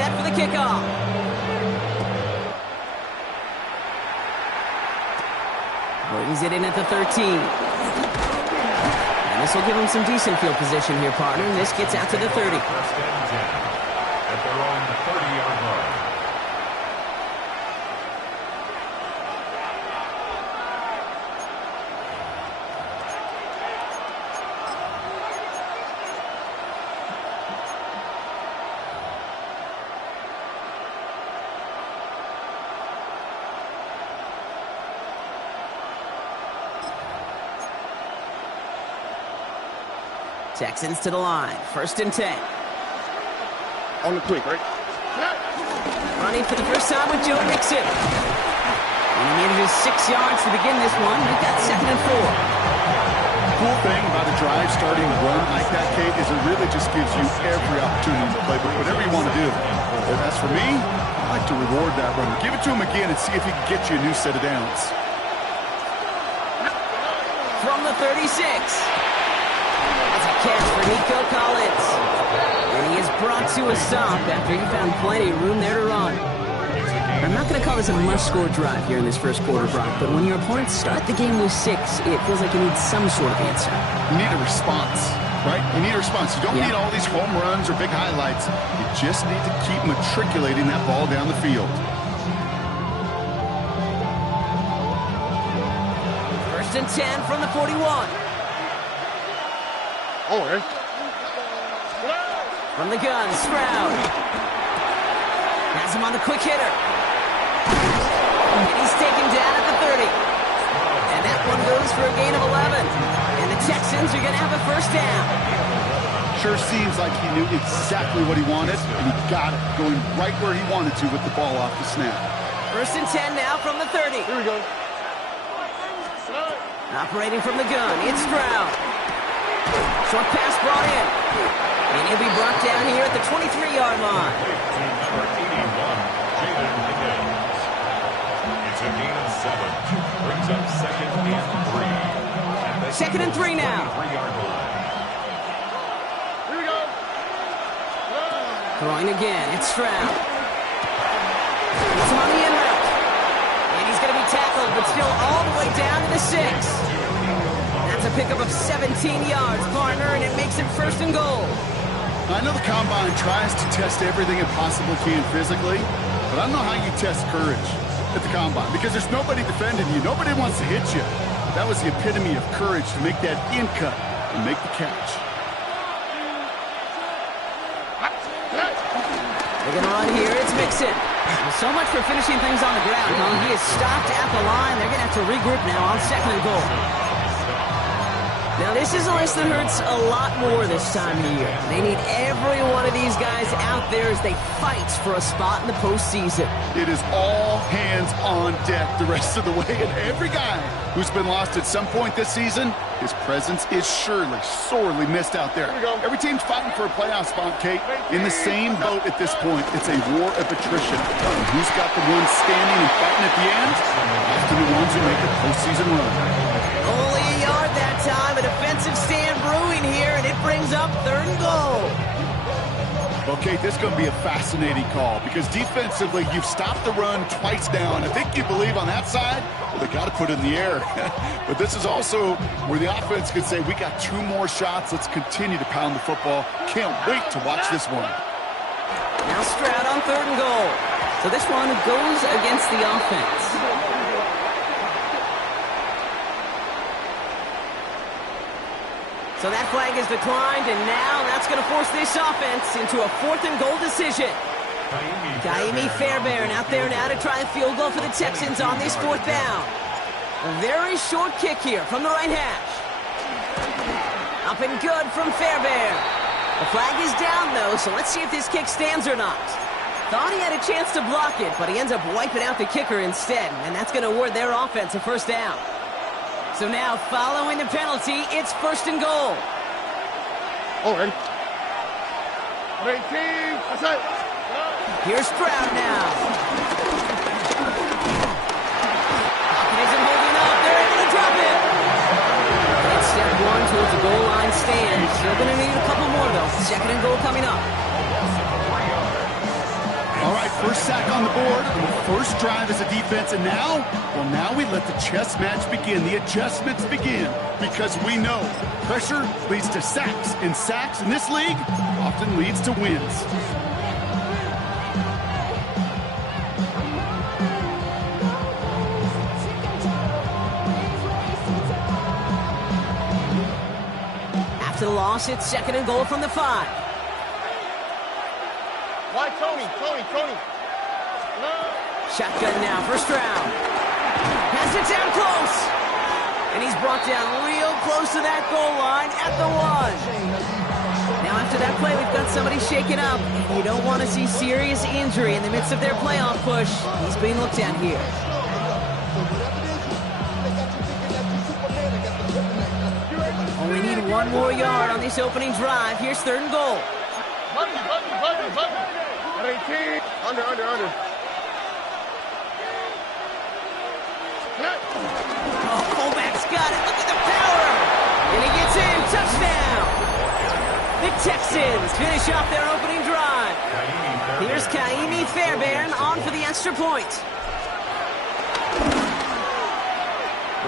set for the kickoff. Brings it in at the 13. And this will give him some decent field position here, partner. And this gets out to the 30. First and 10 at their own 30-yard line. Texans to the line. First and 10. On the quick, right? Running for the first time with Joe Mixon. And he manages 6 yards to begin this one. They've got 2nd and 4. The cool thing about a drive starting a run like that, Kate, is it really just gives you every opportunity to play whatever you want to do. And as for me, I like to reward that run. Give it to him again and see if he can get you a new set of downs. From the 36. That's a catch for Nico Collins. And he is brought to a stop after he found plenty of room there to run. I'm not going to call this a must-score drive here in this first quarter, Brock, but when your opponents start the game with 6, it feels like you need some sort of answer. You need a response, right? You need a response. You don't need all these home runs or big highlights. You just need to keep matriculating that ball down the field. First and 10 from the 41. Oh, okay. From the gun, Stroud. Has him on the quick hitter. And he's taken down at the 30. And that one goes for a gain of 11. And the Texans are going to have a first down. Sure seems like he knew exactly what he wanted, and he got it, going right where he wanted to with the ball off the snap. First and 10 now from the 30. Here we go. Operating from the gun, it's Stroud. Short pass brought in. And he'll be brought down here at the 23-yard line. Number 81, Jaden Higgins. It's a gain of 7. Brings up 2nd and 3. 2nd and 3 now. 3-yard line. Here we go. Throwing again, it's Stroud. It's on the end route. And he's going to be tackled, but still all the way down to the 6. That's a pickup of 17 yards, partner, and it makes it first and goal. I know the Combine tries to test everything it possibly can physically, but I don't know how you test courage at the Combine because there's nobody defending you. Nobody wants to hit you. That was the epitome of courage to make that in cut and make the catch. They're going to run here. It's Mixon. So much for finishing things on the ground, huh? He is stopped at the line. They're going to have to regroup now on 2nd and goal. Now, this is a list that hurts a lot more this time of year. They need every one of these guys out there as they fight for a spot in the postseason. It is all hands on deck the rest of the way, and every guy who's been lost at some point this season, his presence is surely sorely missed out there. Every team's fighting for a playoff spot, Kate. In the same boat at this point, it's a war of attrition. And who's got the ones standing and fighting at the end? Often the ones who make a postseason run. Only a yard that time. A defensive stand brewing here, and it brings up 3rd and goal. Okay, this is going to be a fascinating call because defensively, you've stopped the run twice now, and I think you believe on that side, well, they got to put it in the air. But this is also where the offense could say, we got 2 more shots. Let's continue to pound the football. Can't wait to watch this one. Now Stroud on 3rd and goal. So this one goes against the offense. So that flag is declined, and now that's going to force this offense into a 4th and goal decision. Kaimi Fairbairn out there now to try a field goal for the Texans on this 4th down. A very short kick here from the right hash. Up and good from Fairbairn. The flag is down, though, so let's see if this kick stands or not. Thought he had a chance to block it, but he ends up wiping out the kicker instead, and that's going to award their offense a first down. So now, following the penalty, it's 1st and goal. Oh, ready? 18, that's it. Here's Stroud now. Hopkins isn't holding up. They're able to drop it. It's step 1 towards the goal line stand. Still going to need a couple more, though. 2nd and goal coming up. first sack on the board, on the first drive as a defense, and now, well, now we let the chess match begin, the adjustments begin, because we know pressure leads to sacks, and sacks in this league often leads to wins. After the loss, it's 2nd and goal from the 5. Why Tony? No. Shotgun now, first round. Has it down close. And he's brought down real close to that goal line at the 1. Now after that play, we've got somebody shaken up. And you don't want to see serious injury in the midst of their playoff push. He's being looked at here. Only need 1 more yard on this opening drive. Here's 3rd and goal. Buggy. At 18. Under. Oh, fullback's got it. Look at the power. And he gets in. Touchdown. The Texans finish off their opening drive. Here's Kaimi Fairbairn on for the extra point.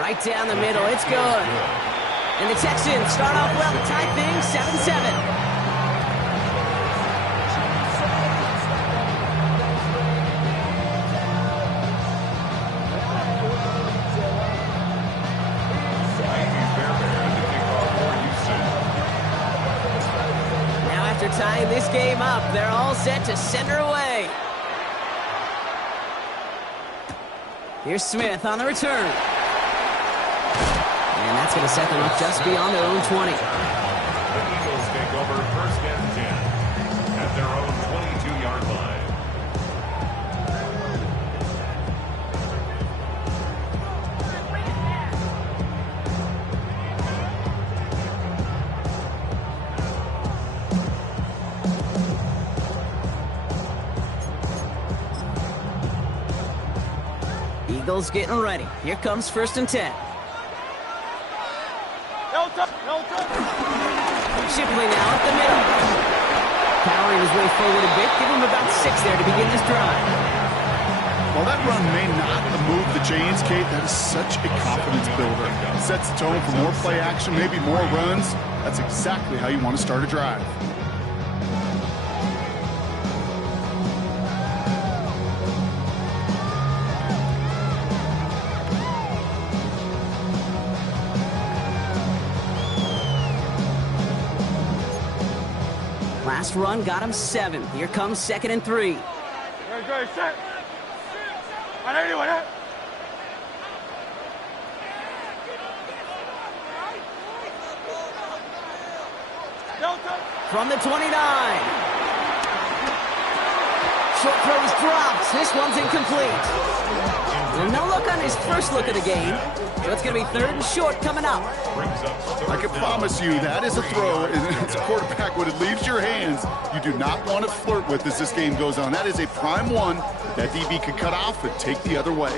Right down the middle. It's good. And the Texans start off well to tie things 7-7. Tying this game up, they're all set to send her away. Here's Smith on the return. And that's going to set them up just beyond their own 20. The Eagles take over 1st and 10 at their own 22-yard line. Eagles getting ready. Here comes 1st and 10. Shipley now up the middle. Powering his way forward a bit. Give him about 6 there to begin this drive. While that run may not move the chains, Kate, that is such a confidence builder. It sets the tone for more play action, maybe more runs. That's exactly how you want to start a drive. Last run got him 7. Here comes 2nd and 3. Set. From the 29. Short throw is dropped. This one's incomplete. And no look on his first look of the game. So it's going to be 3rd and short coming up. I can promise you that is a throw, and as a quarterback, when it leaves your hands, you do not want to flirt with as this game goes on. That is a prime one that DB could cut off and take the other way.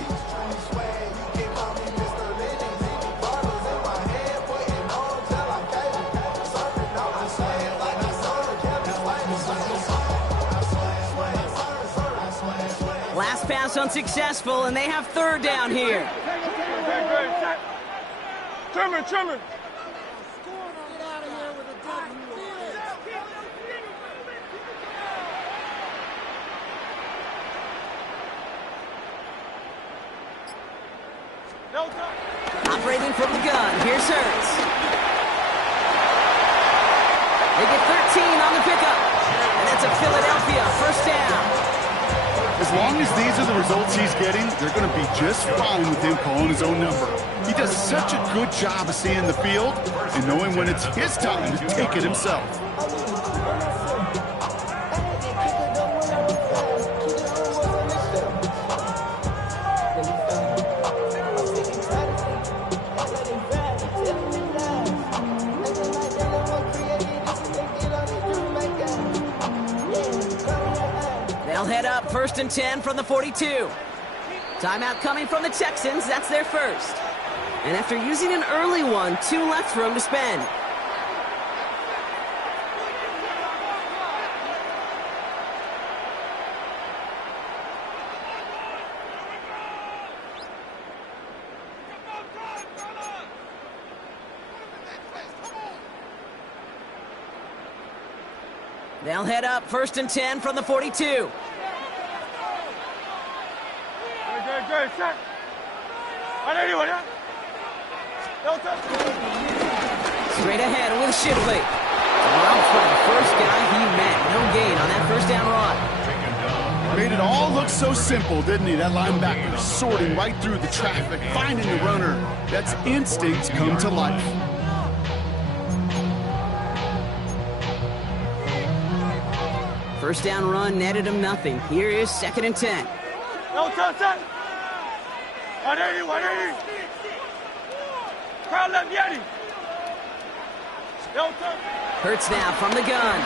Last pass unsuccessful, and they have 3rd down here. Trimmer. Operating from the gun, here's Hurts. They get 13 on the pickup, and that's a Philadelphia 1st down. As long as these are the results he's getting, they're going to be just fine with him calling his own number. He does such a good job of seeing the field and knowing when it's his time to take it himself. They'll head up 1st and 10 from the 42. Timeout coming from the Texans. That's their first. And after using an early one, 2 left for him to spend. They'll head up 1st and 10 from the 42. Good, set. Straight ahead with Shipley. Ralph by the first guy he met. No gain on that first down run. Made it all look so simple, didn't he? That linebacker sorting right through the traffic, finding the runner. That's instincts come to life. First down run netted him nothing. Here is 2nd and 10. No, set. 180. Crowd left Yeti. Hurts now from the gun.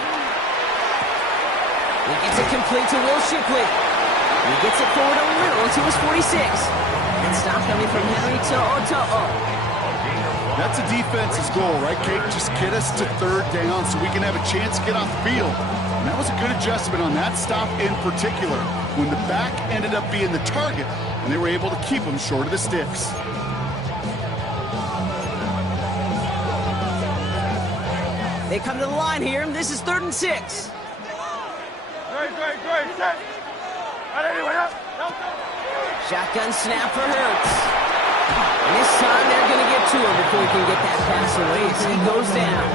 He gets it complete to Will Shipley. He gets it forward a little to his 46. And stop coming from Henry To'o. That's a defense's goal, right, Kate? Just get us to 3rd down so we can have a chance to get off the field. And that was a good adjustment on that stop in particular, when the back ended up being the target, and they were able to keep him short of the sticks. They come to the line here, and this is 3rd and 6. Great, set. Shotgun snap for Hurts. And this time they're going to get to him before he can get that pass away as he goes down.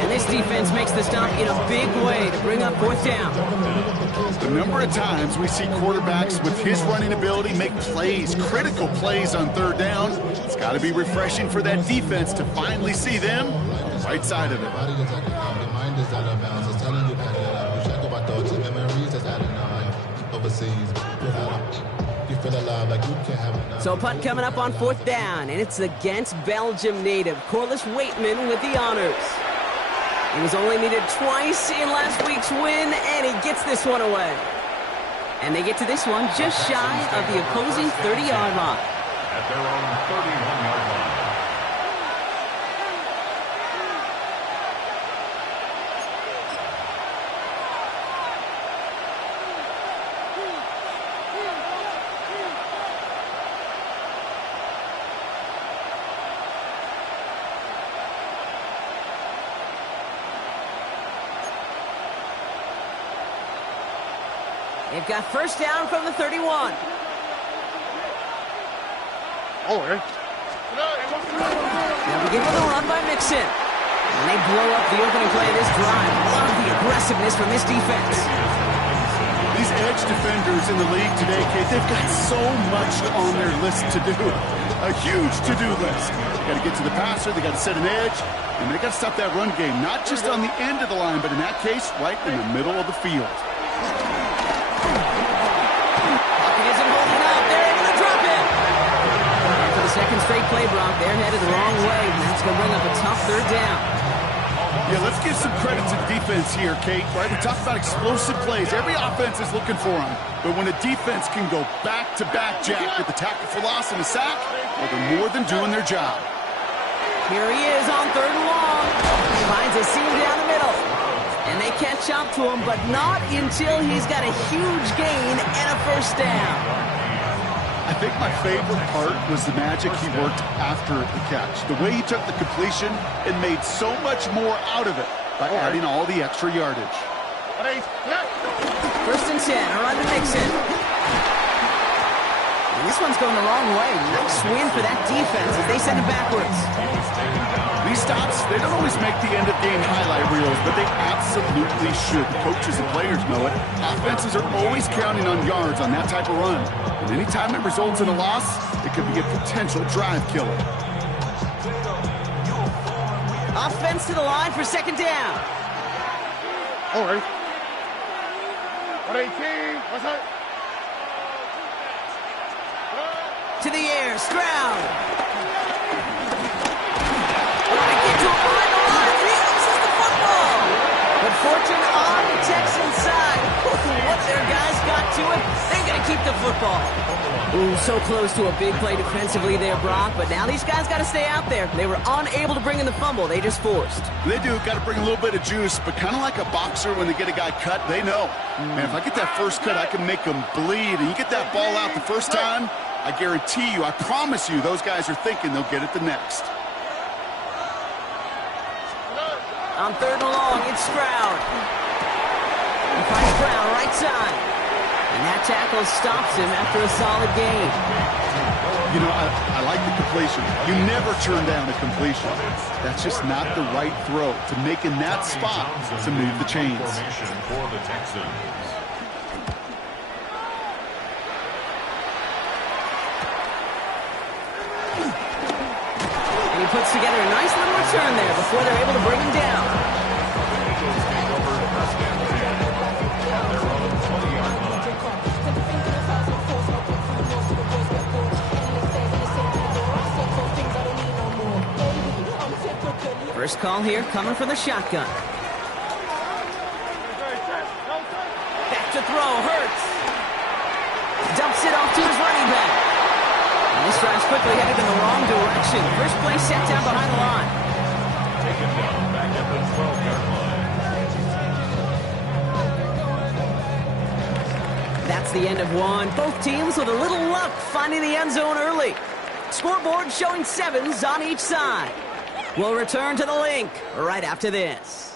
And this defense makes the stop in a big way to bring up 4th down. The number of times we see quarterbacks with his running ability make plays, critical plays on 3rd down, it's got to be refreshing for that defense to finally see them on the right side of it. So punt coming up on 4th down, and it's against Belgium native Corliss Waitman with the honors. He was only needed twice in last week's win, and he gets this one away. And they get to this one just shy of the opposing 30-yard line. At their own 31-yard line. They've got first down from the 31. Oh, eh? Now begin with a run by Mixon. And they blow up the opening play of this drive. Love the aggressiveness from this defense. These edge defenders in the league today, Kate, they've got so much on their list to do. A huge to-do list. They got to get to the passer, they got to set an edge, and they got to stop that run game, not just on the end of the line, but in that case, right in the middle of the field. Second straight play, Brock. They're headed the wrong way, and that's going to bring up a tough 3rd down. Yeah, let's give some credit to the defense here, Kate. Right? We talked about explosive plays. Every offense is looking for them. But when a defense can go back-to-back, Jack, with the tackle for loss and a sack, well, they're more than doing their job. Here he is on 3rd and long. He finds a seam down the middle. And they catch up to him, but not until he's got a huge gain and a first down. I think my favorite part was the magic he worked after the catch. The way he took the completion and made so much more out of it by adding all the extra yardage. 1st and 10, a run to Mixon. And this one's going the wrong way. Nice win for that defense as they send it backwards. These stops, they don't always make the end-of-game highlight reels, but they absolutely should. The coaches and players know it. Offenses are always counting on yards on that type of run. And anytime it results in a loss, it could be a potential drive killer. Offense to the line for 2nd down. All right. 118. What's that? To the air, Stroud. Get to him behind the line, and he loses the football. But fortune on the Texans side. What their guys got to it, they're going to keep the football. Ooh, so close to a big play defensively there, Brock. But now these guys got to stay out there. They were unable to bring in the fumble. They just forced. They do. Got to bring a little bit of juice, but kind of like a boxer when they get a guy cut, they know. Man, if I get that first cut, I can make them bleed. And you get that ball out the first time, I guarantee you, I promise you, those guys are thinking they'll get it the next. On 3rd and long, it's Stroud. He finds Brown right side. And that tackle stops him after a solid gain. You know, I like the completion. You never turn down a completion. That's just not the right throw to make in that spot to move the chains. For the Texans. And he puts together a nice little return there before they're able to bring him down. Eagles take over first and 10 on their own 20-yard line. First call here coming from the shotgun. Back to throw, Hurts. Dumps it off to his running back. And this drive's quickly headed in the wrong direction. First play set down behind the line. Taken down back at the 12-yard line. That's the end of one. Both teams with a little luck finding the end zone early. Scoreboard showing 7s on each side. We'll return to the link right after this.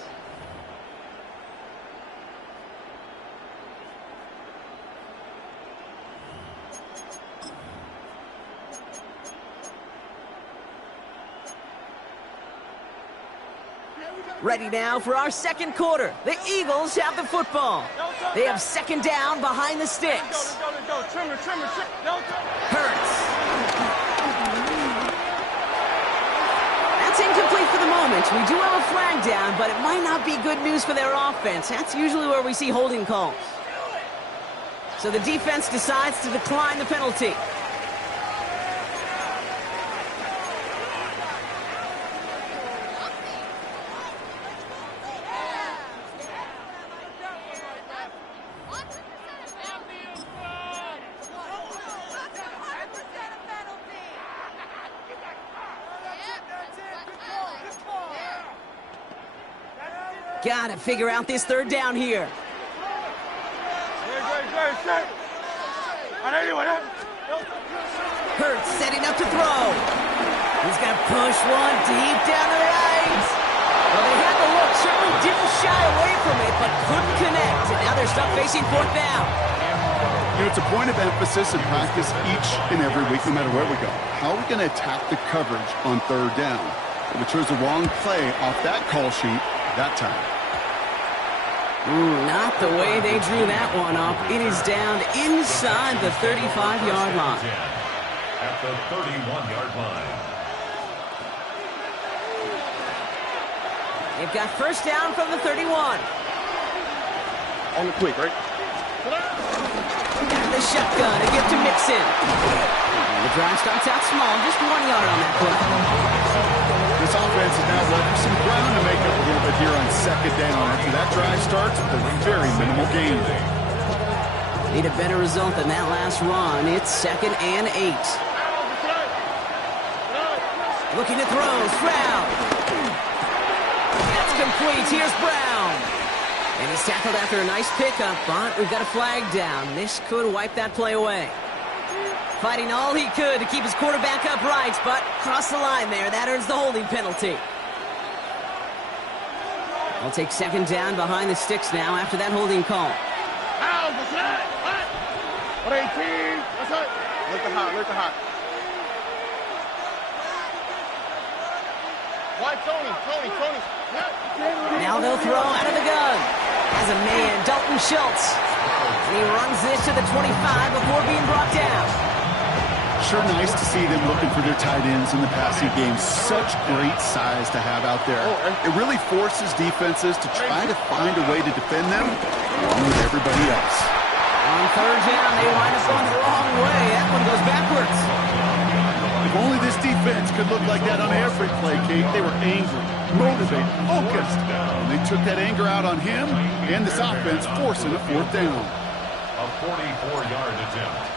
Ready now for our second quarter. The Eagles have the football. They have second down behind the sticks. Hurts. That's incomplete for the moment. We do have a flag down, but it might not be good news for their offense. That's usually where we see holding calls. So the defense decides to decline the penalty. Gotta figure out this third down here. Hurts setting up to throw. He's gonna push one deep down the right. Well, they had the look, certainly didn't shy away from it, but couldn't connect. And now they're stuck facing fourth down. You know, it's a point of emphasis in practice each and every week, no matter where we go. How are we going to attack the coverage on third down? We chose the wrong play off that call sheet that time. Not the way they drew that one up. It is down inside the 35-yard line. At the 31-yard line. They've got first down from the 31. On the quick, right? And the shotgun to give to Mixon. And the drive starts out small, just 1 yard on that play. This offense is now left with some ground to make up a little bit here on second down after that drive starts with a very minimal gain. Need a better result than that last run. It's 2nd and 8. Looking to throw, Stroud. That's complete. Here's Brown. And he's tackled after a nice pickup, but we've got a flag down. This could wipe that play away. Fighting all he could to keep his quarterback upright, but crossed the line there. That earns the holding penalty. We'll take second down behind the sticks now after that holding call. Look at hot, look at hot. Why, Tony? Now they'll throw out of the gun. As a man, Dalton Schultz. And he runs this to the 25 before being brought down. Sure nice to see them looking for their tight ends in the passing game. Such great size to have out there. It really forces defenses to try to find a way to defend them along with everybody else. On third down, they wind up going the wrong way. That one goes backwards. If only this defense could look like that on every play, Kate. They were angry, motivated, focused. And they took that anger out on him and this offense, forcing a fourth down. A 44-yard attempt.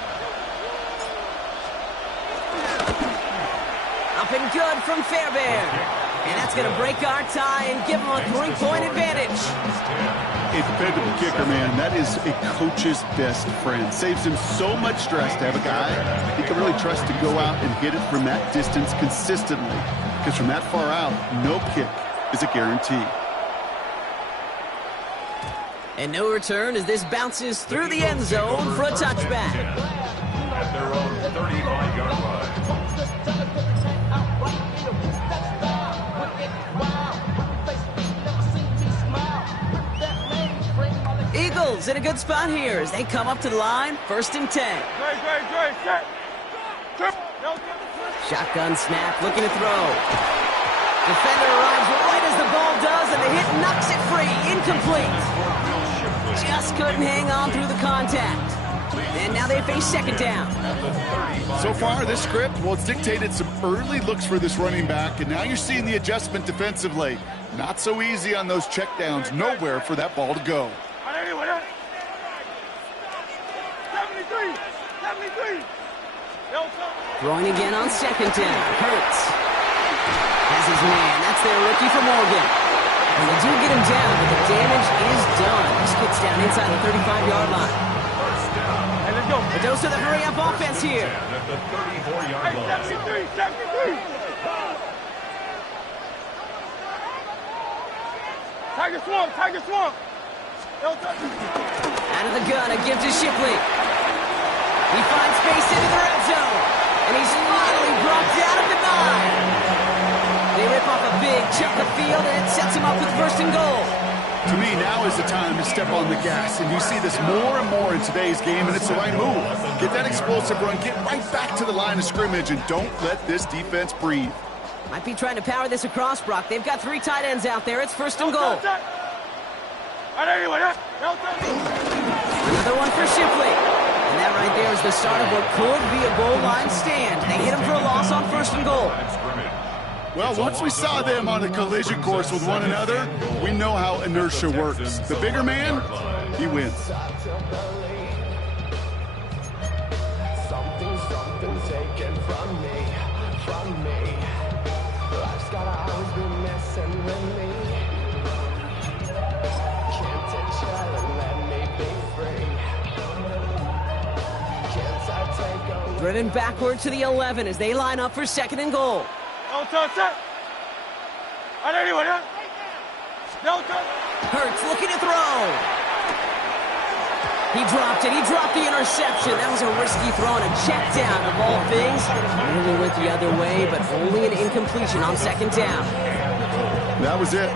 Up and good from Fairbairn. And that's going to break our tie and give them a 3-point advantage. A dependable kicker, man. That is a coach's best friend. Saves him so much stress to have a guy he can really trust to go out and hit it from that distance consistently. Because from that far out, no kick is a guarantee. And no return as this bounces through the end zone for a touchback. At their own 35-yard line. Eagles in a good spot here as they come up to the line, 1st and 10. Shotgun snap, looking to throw. Defender arrives right as the ball does, and the hit knocks it free. Incomplete. Just couldn't hang on through the contact. And now they face 2nd down. So far, this script, well, it's dictated some early looks for this running back, and now you're seeing the adjustment defensively. Not so easy on those checkdowns. Nowhere for that ball to go. Throwing again on 2nd down. Hurts has his man. That's their rookie from Oregon. And they do get him down, but the damage is done. This gets down inside the 35-yard line. A dose of the hurry-up offense here. At the 34-yard line. Tiger swamp. Out of the gun, a give to Shipley. He finds space into the red zone. And he's finally brought down at the 9. They rip off a big chunk of field, and it sets him up with 1st and goal. To me, now is the time to step on the gas, and you see this more and more in today's game, and it's the right move. Get that explosive run, get right back to the line of scrimmage, and don't let this defense breathe. Might be trying to power this across, Brock. They've got 3 tight ends out there. It's 1st and goal. Another one for Shipley. And that right there is the start of what could be a goal line stand. They hit him for a loss on 1st and goal. Well, once we saw them on a collision course with one another, we know how inertia works. The bigger man, he wins. Something taken from me. Life's gotta always be messing with me. Can't take child and let me be free. Can't I take over? Driven backward to the 11 as they line up for 2nd and goal. Hurts looking to throw. He dropped it. He dropped the interception. That was a risky throw and a check down of all things. Nearly went the other way, but only an incompletion on 2nd down. That was it.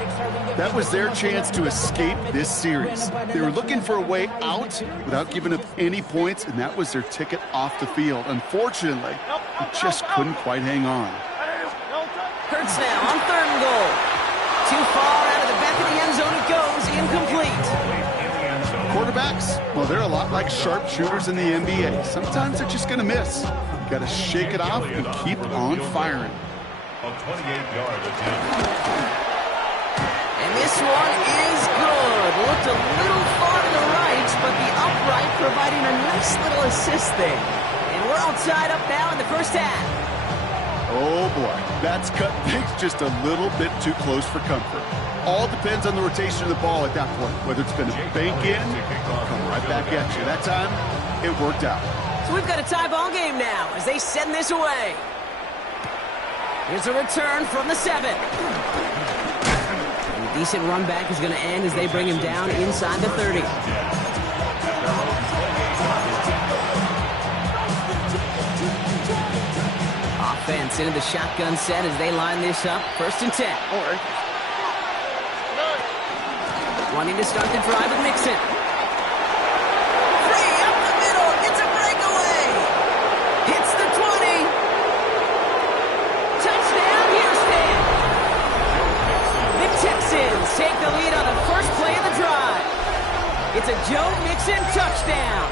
That was their chance to escape this series. They were looking for a way out without giving up any points, and that was their ticket off the field. Unfortunately, they just couldn't quite hang on. Hurts now on 3rd and goal. Too far out of the back of the end zone it goes. Incomplete. Quarterbacks, well, they're a lot like sharpshooters in the NBA. Sometimes they're just going to miss. You got to shake it off and keep on firing. A 28-yard attempt. And this one is good. Looked a little far to the right, but the upright providing a nice little assist there. And we're all tied up now in the 1st half. Oh, boy. That's cutting things just a little bit too close for comfort. All depends on the rotation of the ball at that point, whether it's going to bank in or come right back at you. That time, it worked out. So we've got a tie ball game now as they send this away. Here's a return from the 7. And a decent run back is going to end as they bring him down inside the 30. Offense into the shotgun set as they line this up. 1st and 10. Wanting to start the drive with Mixon. Free up the middle. Gets a breakaway. Hits the 20. Touchdown, Houston. The Texans take the lead on the first play of the drive. It's a Joe Mixon touchdown.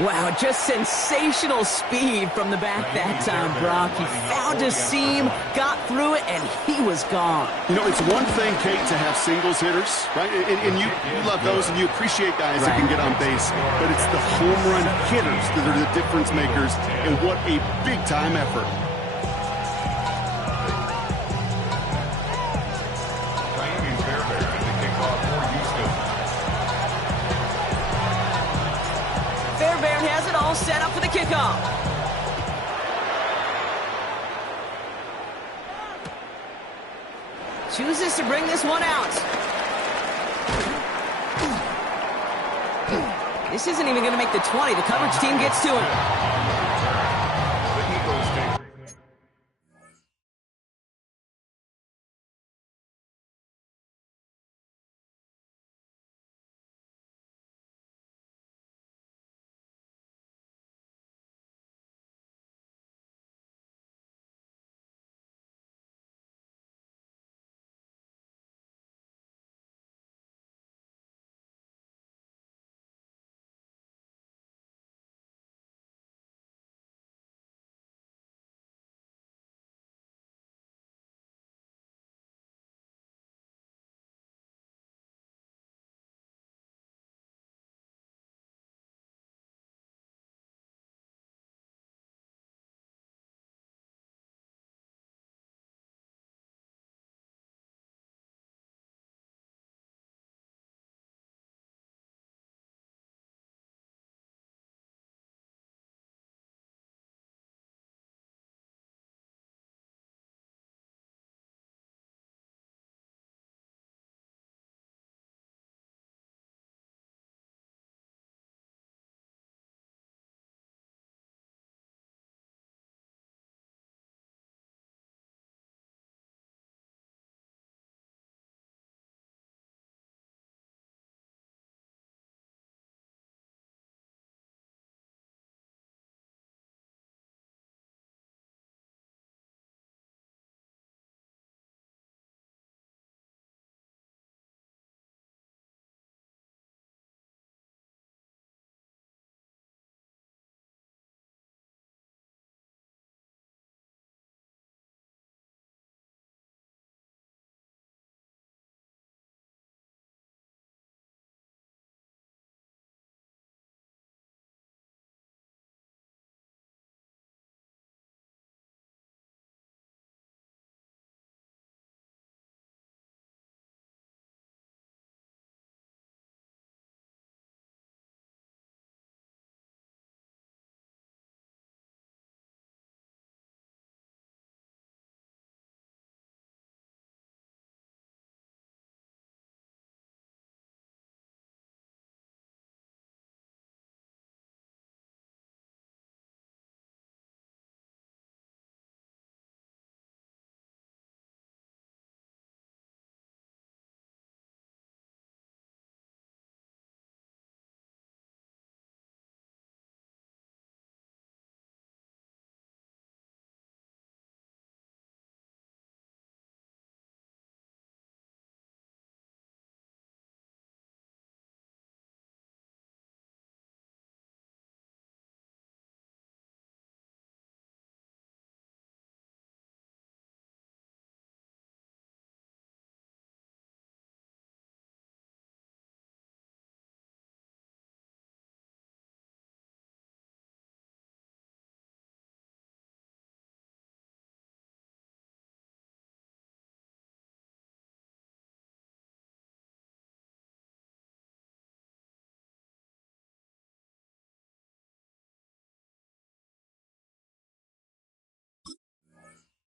Wow, just sensational speed from the back that time, Brock. He found a seam, got through it, and he was gone. You know, it's one thing, Kate, to have singles hitters, right? And you love those, and you appreciate guys that can get on base. But it's the home run hitters that are the difference makers, and what a big-time effort. Has it all set up for the kickoff. Chooses to bring this one out. This isn't even going to make the 20. The coverage team gets to him. The Eagles take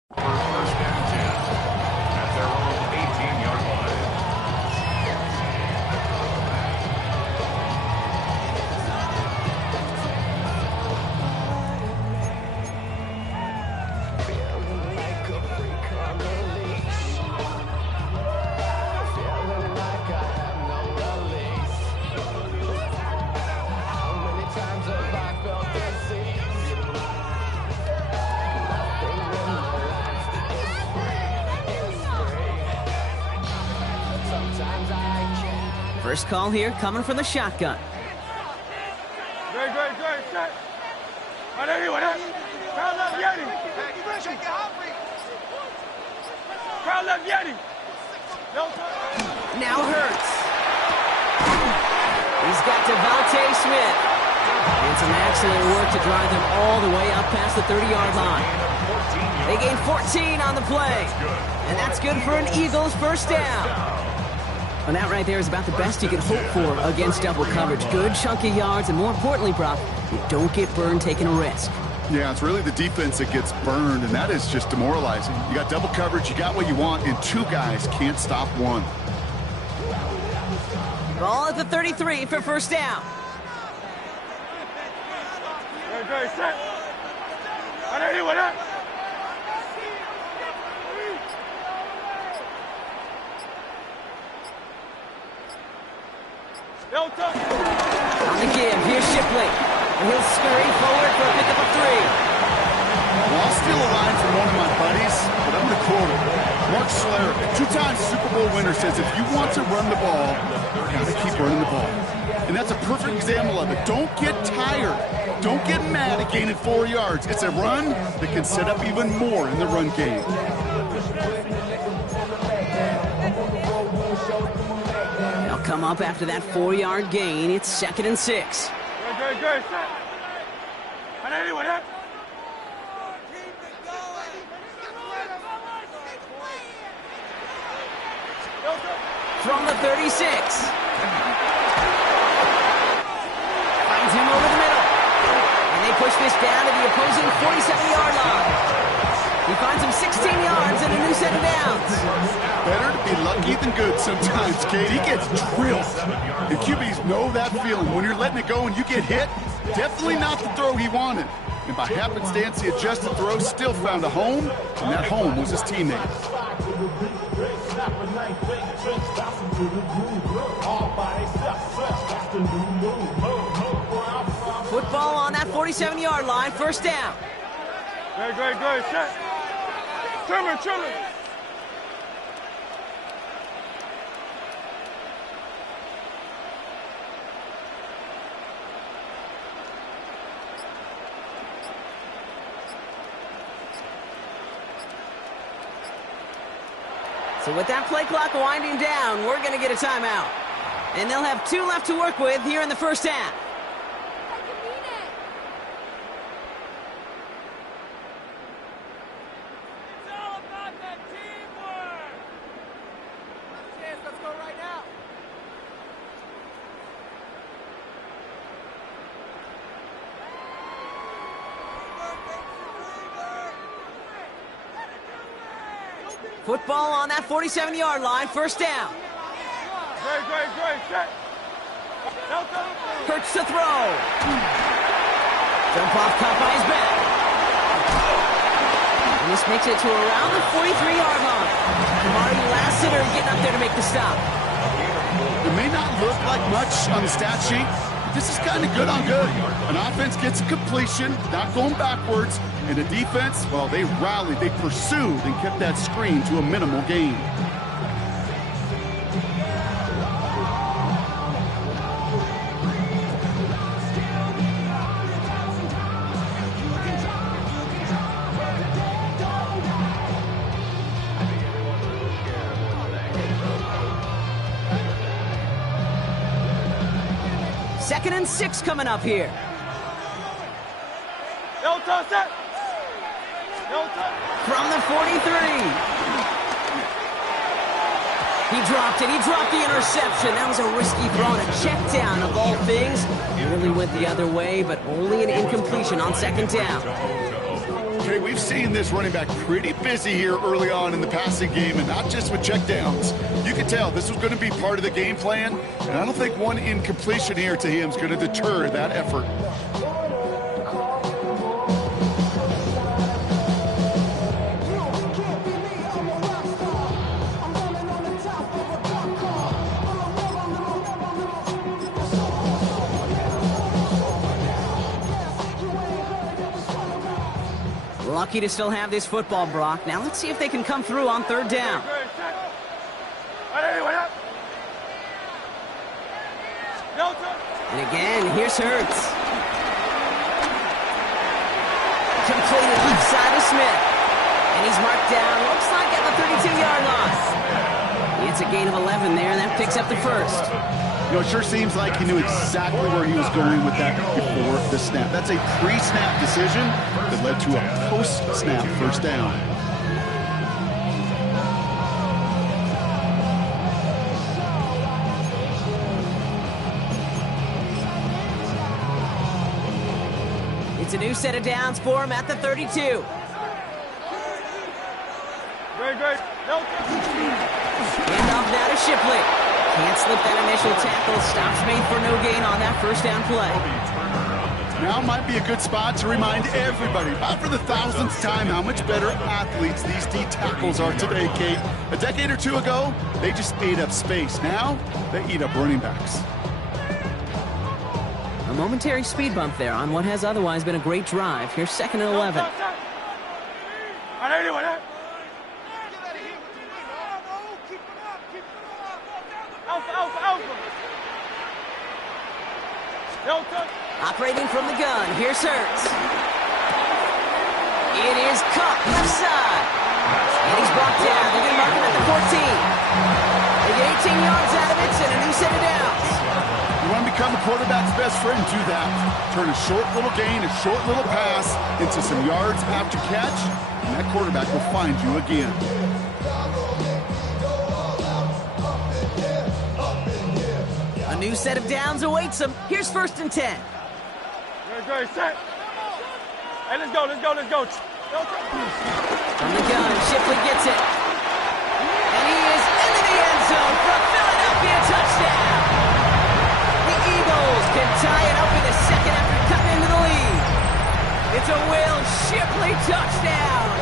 for first and 10 at their own 18-yard line. Feeling like a freak on a leash. Feeling like I have no release. How many times have I felt disease? Nothing in my life is free. Sometimes I can't. First call here coming from the shotgun. Great, set. Right there, what up? Crowd left Yeti. Crowd left Yeti. Now Hurts. He's got Devontae Smith. And some excellent work to drive them all the way up past the 30-yard line. They gain 14 on the play. And that's good for an Eagles first down. And that right there is about the best you can hope for against double coverage. Good chunky yards, and more importantly, Brock, you don't get burned taking a risk. Yeah, it's really the defense that gets burned, and that is just demoralizing. You got double coverage, you got what you want, and two guys can't stop one. Ball at the 33 for first down. Good, set. I know you with that. On the give, here's Shipley. And he'll scurry forward for a pickup of 3. Well, I'll steal a line from one of my buddies, but I'm going to quote him. Mark Schler, 2-time Super Bowl winner, says if you want to run the ball, you got to keep running the ball. And that's a perfect example of it. Don't get tired. Don't get mad at gaining 4 yards. It's a run that can set up even more in the run game. They'll come up after that 4-yard gain. It's 2nd and 6. Good, set. I know you with that. From the 36. Finds him over the middle. And they push this down to the opposing 47-yard line. He finds him 16 yards and a new set of downs. Better to be lucky than good sometimes, Kate. He gets drilled. And QBs know that feeling. When you're letting it go and you get hit, definitely not the throw he wanted. And by happenstance, the adjusted throw still found a home, and that home was his teammate. Football on that 47-yard line, 1st down. Good, set. Children. So with that play clock winding down, we're going to get a timeout. And they'll have 2 left to work with here in the 1st half. It's all about that teamwork. Let's go right now. Football on that 47-yard line, 1st down. Great, set. Hurts to throw. Jump off caught by his back. And this makes it to around the 43-yard line. Kamari Lassiter getting up there to make the stop. It may not look like much on the stat sheet, but this is kind of good on good. An offense gets a completion, not going backwards, and the defense, well, they rallied, they pursued, and kept that screen to a minimal gain. Second and 6 coming up here. Set. From the 43. He dropped it. He dropped the interception. That was a risky throw and a check down of all things. It really went the other way, but only an incompletion on 2nd down. Okay, we've seen this running back pretty busy here early on in the passing game, and not just with checkdowns. You can tell this was going to be part of the game plan, and I don't think one incompletion here to him is going to deter that effort. Lucky to still have this football, Brock. Now let's see if they can come through on 3rd down. And again, here's Hurts. Completed left side of Smith. And he's marked down, looks like at the 32-yard line. It's a gain of 11 there, and that picks up the 1st. You know, it sure seems like he knew exactly where he was going with that before the snap. That's a pre-snap decision that led to a post-snap 1st down. It's a new set of downs for him at the 32. Great. Hand off now to Shipley. Can't slip that initial tackle. Stops made for no gain on that 1st down play. Now might be a good spot to remind everybody, about for the thousandth time, how much better athletes these D tackles are today, Kate. A decade or two ago, they just ate up space. Now, they eat up running backs. A momentary speed bump there on what has otherwise been a great drive. Here's 2nd and 11. Operating from the gun, here's Hurts. It is Cup, left side. And he's brought down. They're going to mark him at the 14. They get 18 yards out of it and a new set of downs. You want to become a quarterback's best friend, do that. Turn a short little gain, a short little pass into some yards after catch, and that quarterback will find you again. A new set of downs awaits him. Here's 1st and 10. Great, set. Hey, let's go. From the gun, Shipley gets it. And he is into the end zone for a Philadelphia touchdown. The Eagles can tie it up in a second after cutting into the lead. It's a Will Shipley touchdown.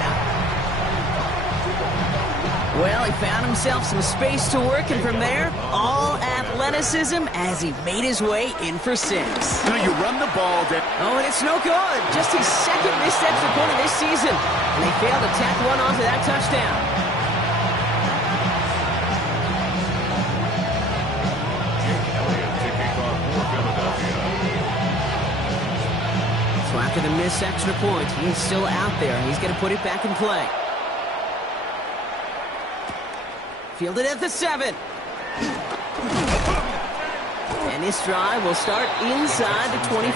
Well, he found himself some space to work, and from there, all athleticism as he made his way in for 6. Now you run the ball down. Oh, and it's no good. Just his 2nd missed extra point of this season. And they failed to tack one onto that touchdown. So after the missed extra point, he's still out there. He's going to put it back in play. Fielded at the 7. And this drive will start inside the 25.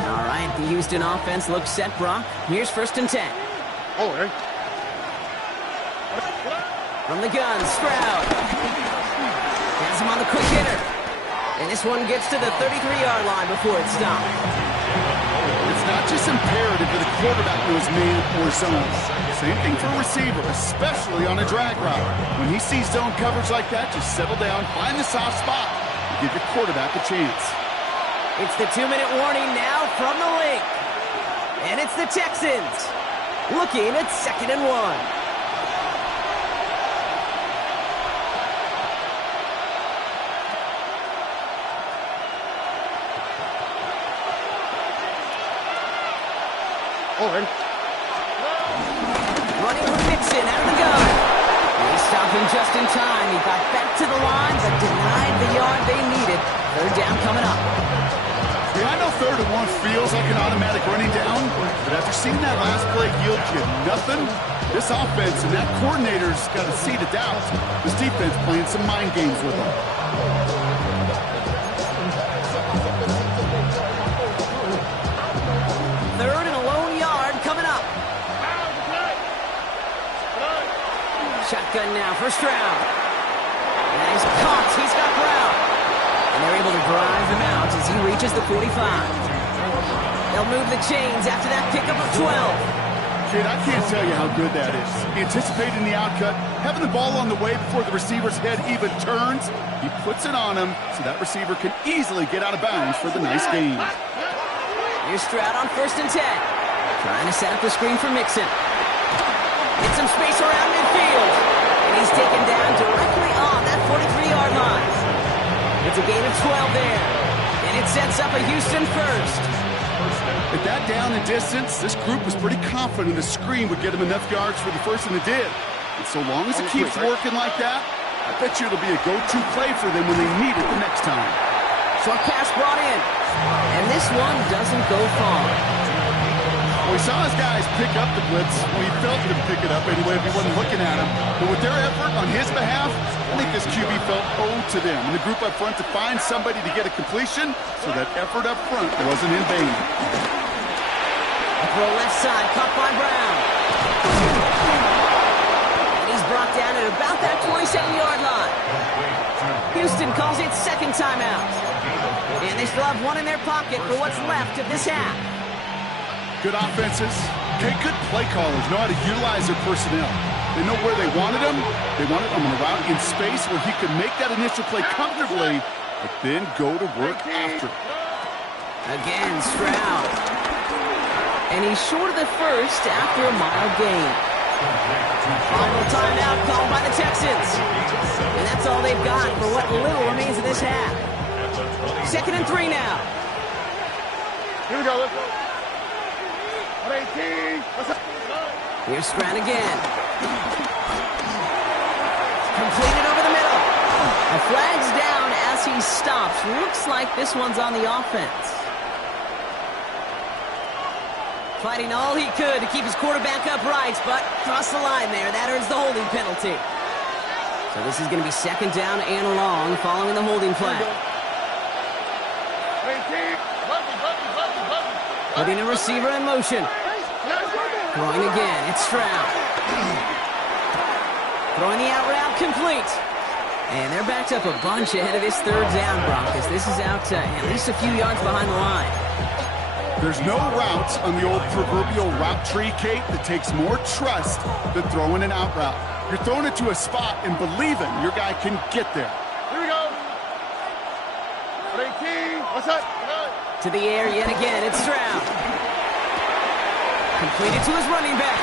All right, the Houston offense looks set, Brock. Here's 1st and 10. Oh, hey. From the gun, Stroud. Has him on the quick hitter. And this one gets to the 33-yard line before it's stopped. It's not just imperative that a quarterback knows man or zone. Same thing for a receiver, especially on a drag route. When he sees zone coverage like that, just settle down, find the soft spot, and give your quarterback a chance. It's the 2-minute warning now from the link. And it's the Texans looking at 2nd and 1. Oh, hey. Running with Mixon out of the gun. They stopped him just in time. He got back to the line, but denied the yard they needed. 3rd down coming up. Yeah, I know 3rd and 1 feels like an automatic running down, but after seeing that last play yield you nothing, this offense and that coordinator's got a seed of doubt. This defense playing some mind games with them. 3rd and a lone yard coming up. Shotgun now for Stroud. And he's caught. He's got Brown. And they're able to drive him out as he reaches the 45. They'll move the chains after that pickup of 12. Kid, I can't tell you how good that is. Anticipating the outcut, having the ball on the way before the receiver's head even turns. He puts it on him so that receiver can easily get out of bounds for the nice gain. Here's Stroud on 1st and 10. Trying to set up the screen for Mixon. Get some space around midfield. And he's taken down directly on that 43-yard line. It's a gain of 12 there. And it sets up a Houston 1st. At that down and distance, this group was pretty confident the screen would get him enough yards for the 1st, and it did. And so long as it keeps working like that, I bet you it'll be a go-to play for them when they need it the next time. Short pass brought in. And this one doesn't go far. Well, we saw his guys pick up the blitz. Well, he felt them pick it up anyway if he wasn't looking at him. But with their effort on his behalf, I think this QB felt owed to them and the group up front to find somebody to get a completion so that effort up front wasn't in vain. Throw left side, caught by Brown. And he's brought down at about that 27-yard line. Houston calls it 2nd timeout. And they still have one in their pocket for what's left of this half. Good offenses, Okay, good play callers know how to utilize their personnel. They know where they wanted him. They wanted him on a route in space where he could make that initial play comfortably, but then go to work after. Again, Stroud. And he's short of the first after a mile gain. Final timeout called by the Texans. And that's all they've got for what little remains of this half. 2nd and 3 now. Here we go, let's go. 18. Here's Stroud again. Completed over the middle. A flag's down as he stops. Looks like this one's on the offense. Fighting all he could to keep his quarterback upright, but crossed the line there. That earns the holding penalty. So this is going to be 2nd down and long following the holding flag. Putting a receiver in motion. Throwing again. It's Stroud. Throwing the out route complete. And they're backed up a bunch ahead of this 3rd down, Broncos. This is out at least a few yards behind the line. There's no routes on the old proverbial route tree, Kate, that takes more trust than throwing an out route. You're throwing it to a spot and believing your guy can get there. Here we go. 18. What's up? To the air yet again. It's Stroud. Completed to his running back.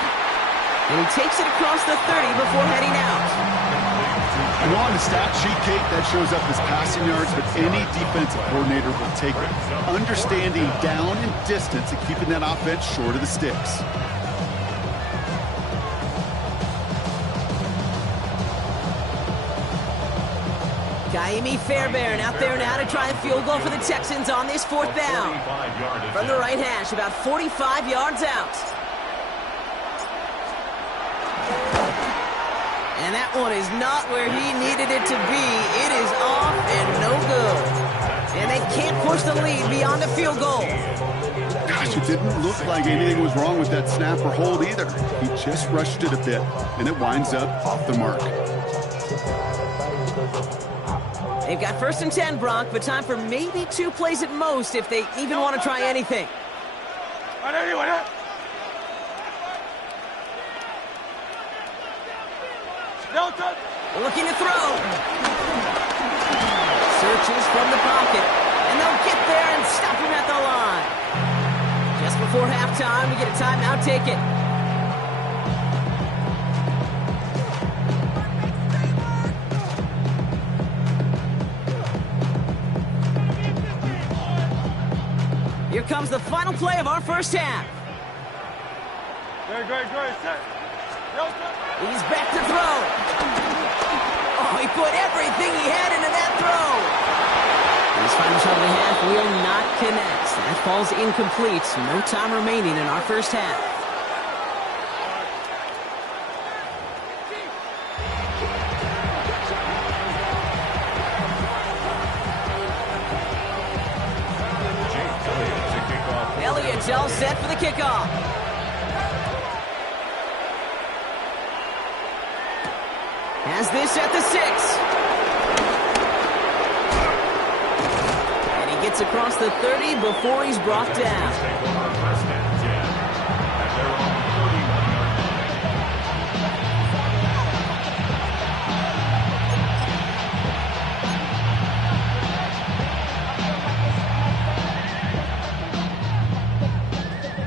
And he takes it across the 30 before heading out. You know, on the stat sheet, Kate, that shows up as passing yards, but any defensive coordinator will take it. Understanding down and distance and keeping that offense short of the sticks. Kaimi Fairbairn out there now to try a field goal for the Texans on this 4th down. From the right hash, about 45 yards out. And that one is not where he needed it to be. It is off and no good. And they can't push the lead beyond a field goal. Gosh, it didn't look like anything was wrong with that snap or hold either. He just rushed it a bit, and it winds up off the mark. They've got 1st and 10, Bronk, but time for maybe 2 plays at most if they even want to try anything. Looking to throw. Searches from the pocket, and they'll get there and stop him at the line. Just before halftime, we get a timeout ticket. Here comes the final play of our first half. Great. Set. He's back to throw. Oh, he put everything he had into that throw. His final shot of the half will not connect. That falls incomplete. No time remaining in our first half. Elliott's all set for the kickoff. Has this at the 6. And he gets across the 30 before he's brought down.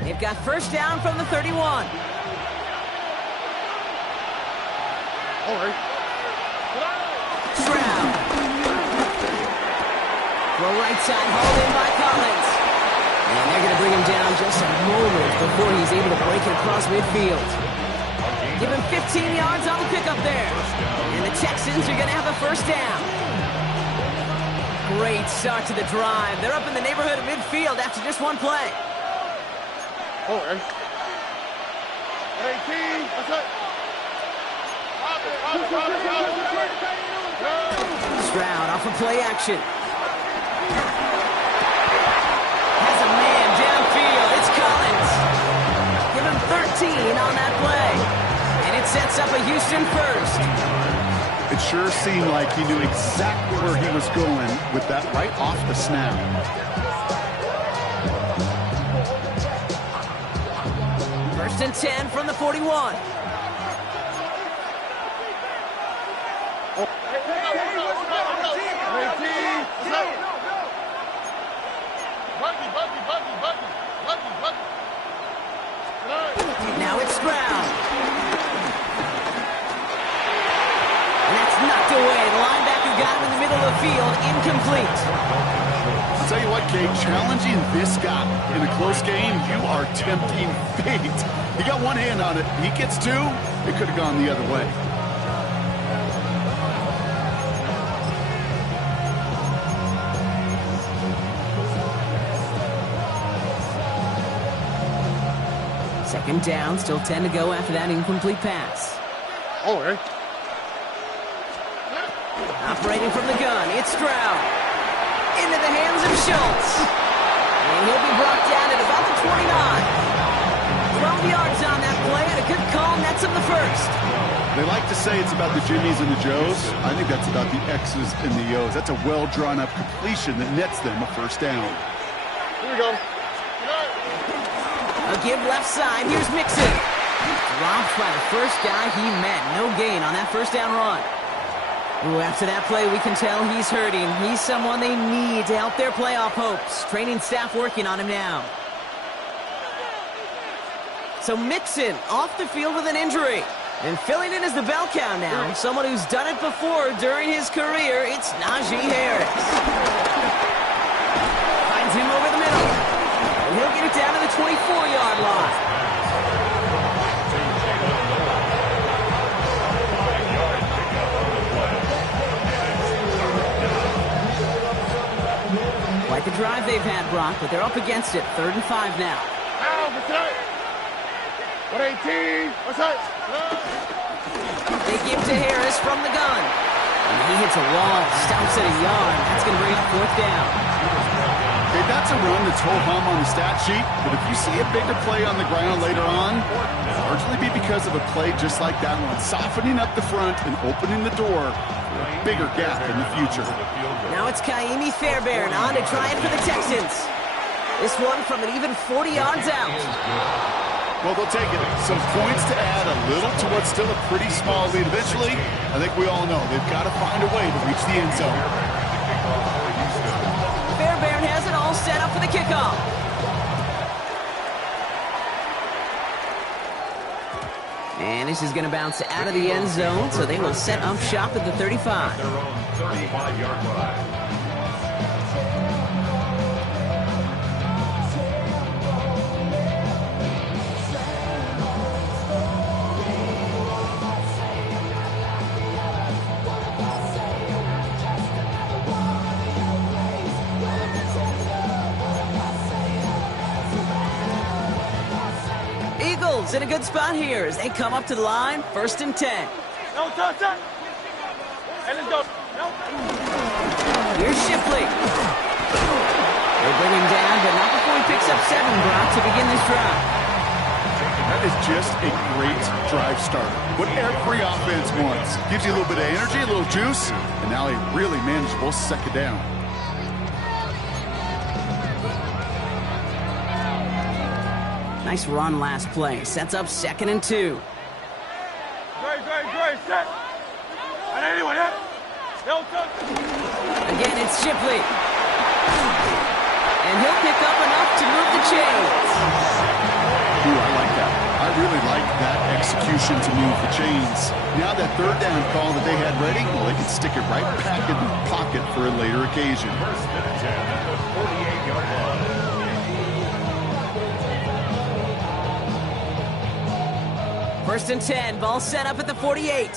They've got 1st down from the 31. All right. Stroud. Throw right side, hauled in by Collins. And they're going to bring him down just a moment before he's able to break it across midfield. Give him 15 yards on the pickup there. And the Texans are going to have a 1st down. Great start to the drive. They're up in the neighborhood of midfield after just 1 play. All right. 18. What's up? Stroud off of play action. Has a man downfield. It's Collins. Give him 13 on that play. And it sets up a Houston 1st. It sure seemed like he knew exactly where he was going with that right off the snap. 1st First and 10 from the 41. Now it's Stroud. And that's knocked away. The linebacker got him in the middle of the field. Incomplete. I'll tell you what, Kate, challenging this guy in a close game, you are tempting fate. He got one hand on it. He gets two. It could have gone the other way. Second down, still 10 to go after that incomplete pass. Oh, hey. Operating from the gun, it's Stroud. Into the hands of Schultz. And he'll be brought down at about the 29. 12 yards on that play, and a good call nets him the first. They like to say it's about the Jimmies and the Joes. I think that's about the X's and the O's. That's a well-drawn-up completion that nets them a first down. Here we go. A give left side. Here's Mixon. Dropped by the first guy he met. No gain on that first down run. Ooh, after that play, we can tell he's hurting. He's someone they need to help their playoff hopes. Training staff working on him now. So Mixon off the field with an injury. And filling in as the bell cow now, someone who's done it before during his career, it's Najee Harris. Finds him over the middle. And he'll get it down to the 24-yard line. Quite the drive they've had, Brock, but they're up against it. 3rd and 5 now. What's up? 118. What's up? They give to Harris from the gun. And he hits a wall, stops at a yard. That's going to bring up 4th down. Okay, that's a run that's ho-hum on the stat sheet, but if you see a bigger play on the ground later on, it'll largely be because of a play just like that one, softening up the front and opening the door for a bigger gap in the future. Now it's Kaimi Fairbairn on to try it for the Texans. This one from an even 40 yards out. Well, they'll take it. Some points to add a little to what's still a pretty small lead. Eventually, I think we all know they've got to find a way to reach the end zone. Fairbairn has it all set up for the kickoff. And this is going to bounce out of the end zone, so they will set up shop at the 35. Their own 35-yard line. Eagles in a good spot here as they come up to the line. 1st and 10. No touch it. Hey, let's go. No. Here's Shipley. They bring him down, but not before he picks up 7, Brock, to begin this drive. That is just a great drive starter. What every offense wants. Gives you a little bit of energy, a little juice, and now a really manageable second down. Nice run last play. Sets up 2nd and 2. Great, set. And anyone, no touch. Again, it's Shipley. And he'll pick up enough to move the chains. Ooh, I like that. I really like that execution to move the chains. Now that 3rd down call that they had ready, well, they can stick it right back in the pocket for a later occasion. 1st and 10 at the 48-yard line. 1st and 10. Ball set up at the 48. Great,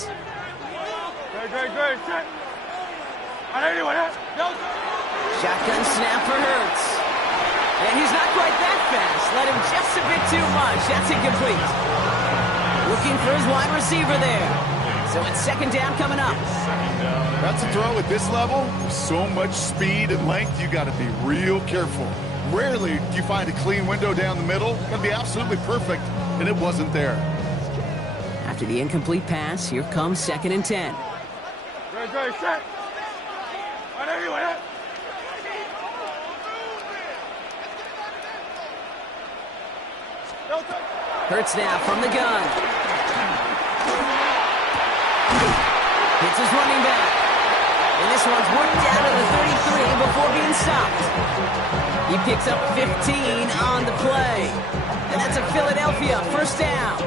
set. And anyone, no touch. Shotgun snap for Hurts. And he's not quite that fast. Let him just a bit too much. That's incomplete. Looking for his wide receiver there. So it's 2nd down coming up. That's a throw at this level. With so much speed and length, you got to be real careful. Rarely do you find a clean window down the middle. That'd be absolutely perfect, and it wasn't there. After the incomplete pass, here comes 2nd and 10. Great, set. And anyone, no touch. Hurts now from the gun. Hits his running back. And this one's worked down to the 33 before being stopped. He picks up 15 on the play. And that's a Philadelphia first down.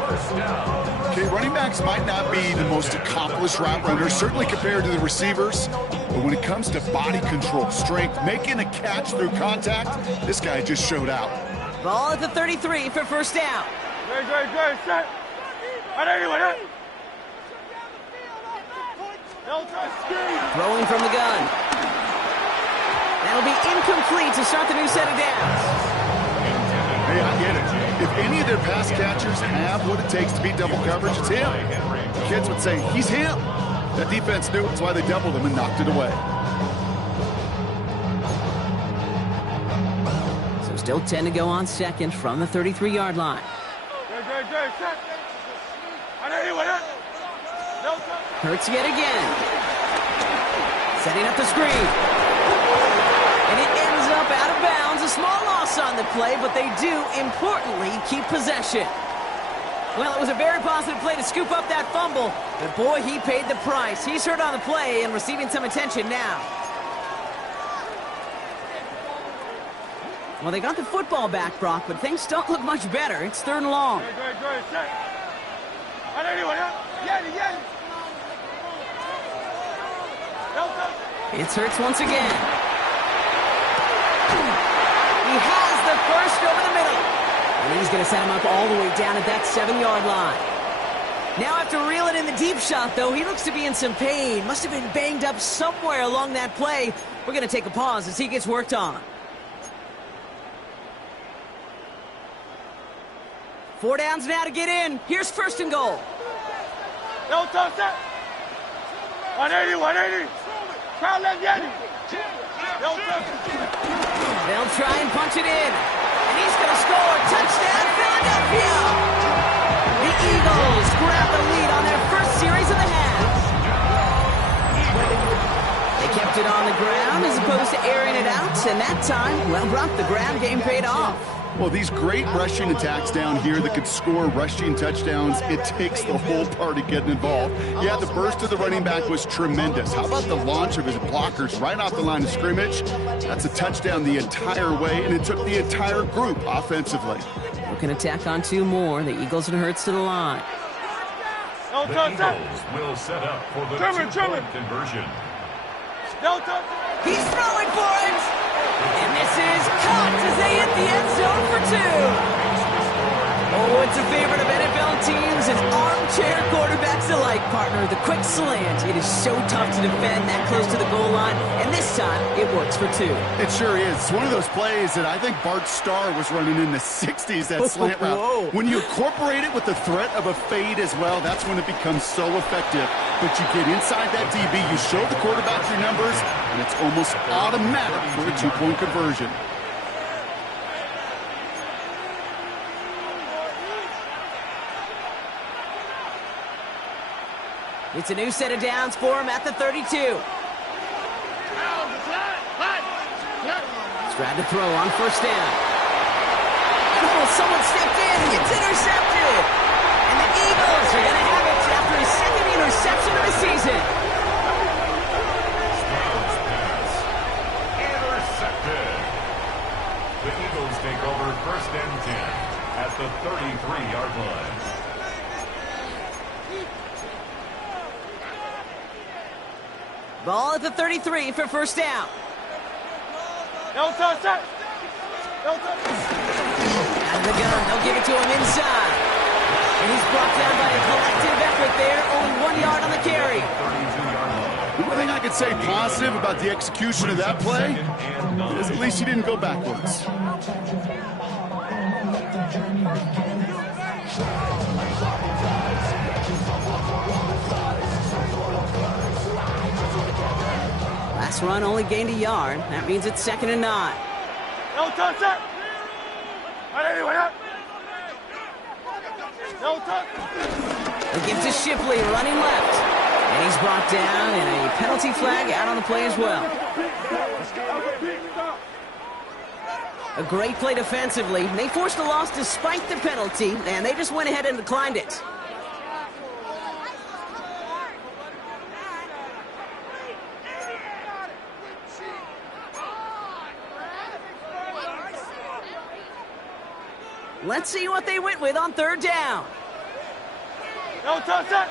Okay, running backs might not be the most accomplished route runners, certainly compared to the receivers. But when it comes to body control, strength, making a catch through contact, this guy just showed out. Ball at the 33 for first down. Good, set. Throwing from the gun. That'll be incomplete to start the new set of downs. Hey, I get it. If any of their pass catchers have what it takes to beat double coverage, it's him. The kids would say, he's him. That defense knew it. That's why they doubled him and knocked it away. So still 10 to go on second from the 33-yard line. Good, set. Hurts yet again. Setting up the screen. And it ends up out of bounds. A small loss on the play, but they do, importantly, keep possession. Well, it was a very positive play to scoop up that fumble, but boy, he paid the price. He's hurt on the play and receiving some attention now. Well, they got the football back, Brock, but things don't look much better. It's third and long. Good, set. It's Hurts once again. He has the first over the middle. And he's going to set him up all the way down at that 7-yard line. Now after reeling in the deep shot, though, he looks to be in some pain. Must have been banged up somewhere along that play. We're going to take a pause as he gets worked on. 4 downs now to get in. Here's first and goal. No touch that. 180. Crowd left Yeti. No touch. They'll try and punch it in. And he's going to score. Touchdown, Philadelphia. The Eagles grab the lead on their first series of the half. They kept it on the ground as opposed to airing it out. And that time, well, Brock, the ground game paid off. Well, these great rushing attacks down here that could score rushing touchdowns, it takes the whole party getting involved. Yeah, the burst of the running back was tremendous. How about the launch of his blockers right off the line of scrimmage? That's a touchdown the entire way, and it took the entire group offensively. Looking to tack on 2 more. The Eagles and Hurts to the line. The Eagles will set up for the two-point conversion. He's throwing for it! And this is caught as they hit the end zone for 2. Oh, it's a favorite of NFL teams and armchair quarterbacks alike, partner. The quick slant. It is so tough to defend that close to the goal line, and this time it works for 2. It sure is. It's one of those plays that I think Bart Starr was running in the 60s, that slant route. Whoa. When you incorporate it with the threat of a fade as well, that's when it becomes so effective. But you get inside that DB, you show the quarterback your numbers, and it's almost automatic for a 2-point conversion. It's a new set of downs for him at the 32. Strad to throw on first down. Oh, someone stepped in. It's intercepted. And the Eagles are going to have it after his second interception of the season. Intercepted. The Eagles take over first and 10 at the 33-yard line. Ball at the 33 for first down. No touch that. No touch. Out of the gun. They'll give it to him inside. And he's brought down by a collective effort there. Only 1 yard on the carry. The one thing I could say positive about the execution of that play is at least he didn't go backwards. Last run only gained a yard. That means it's 2nd and 9. No touch that. No touch. They give to Shipley running left. And he's brought down and a penalty flag out on the play as well. A great play defensively. They forced a loss despite the penalty, and they just went ahead and declined it. Let's see what they went with on third down. No, touch that.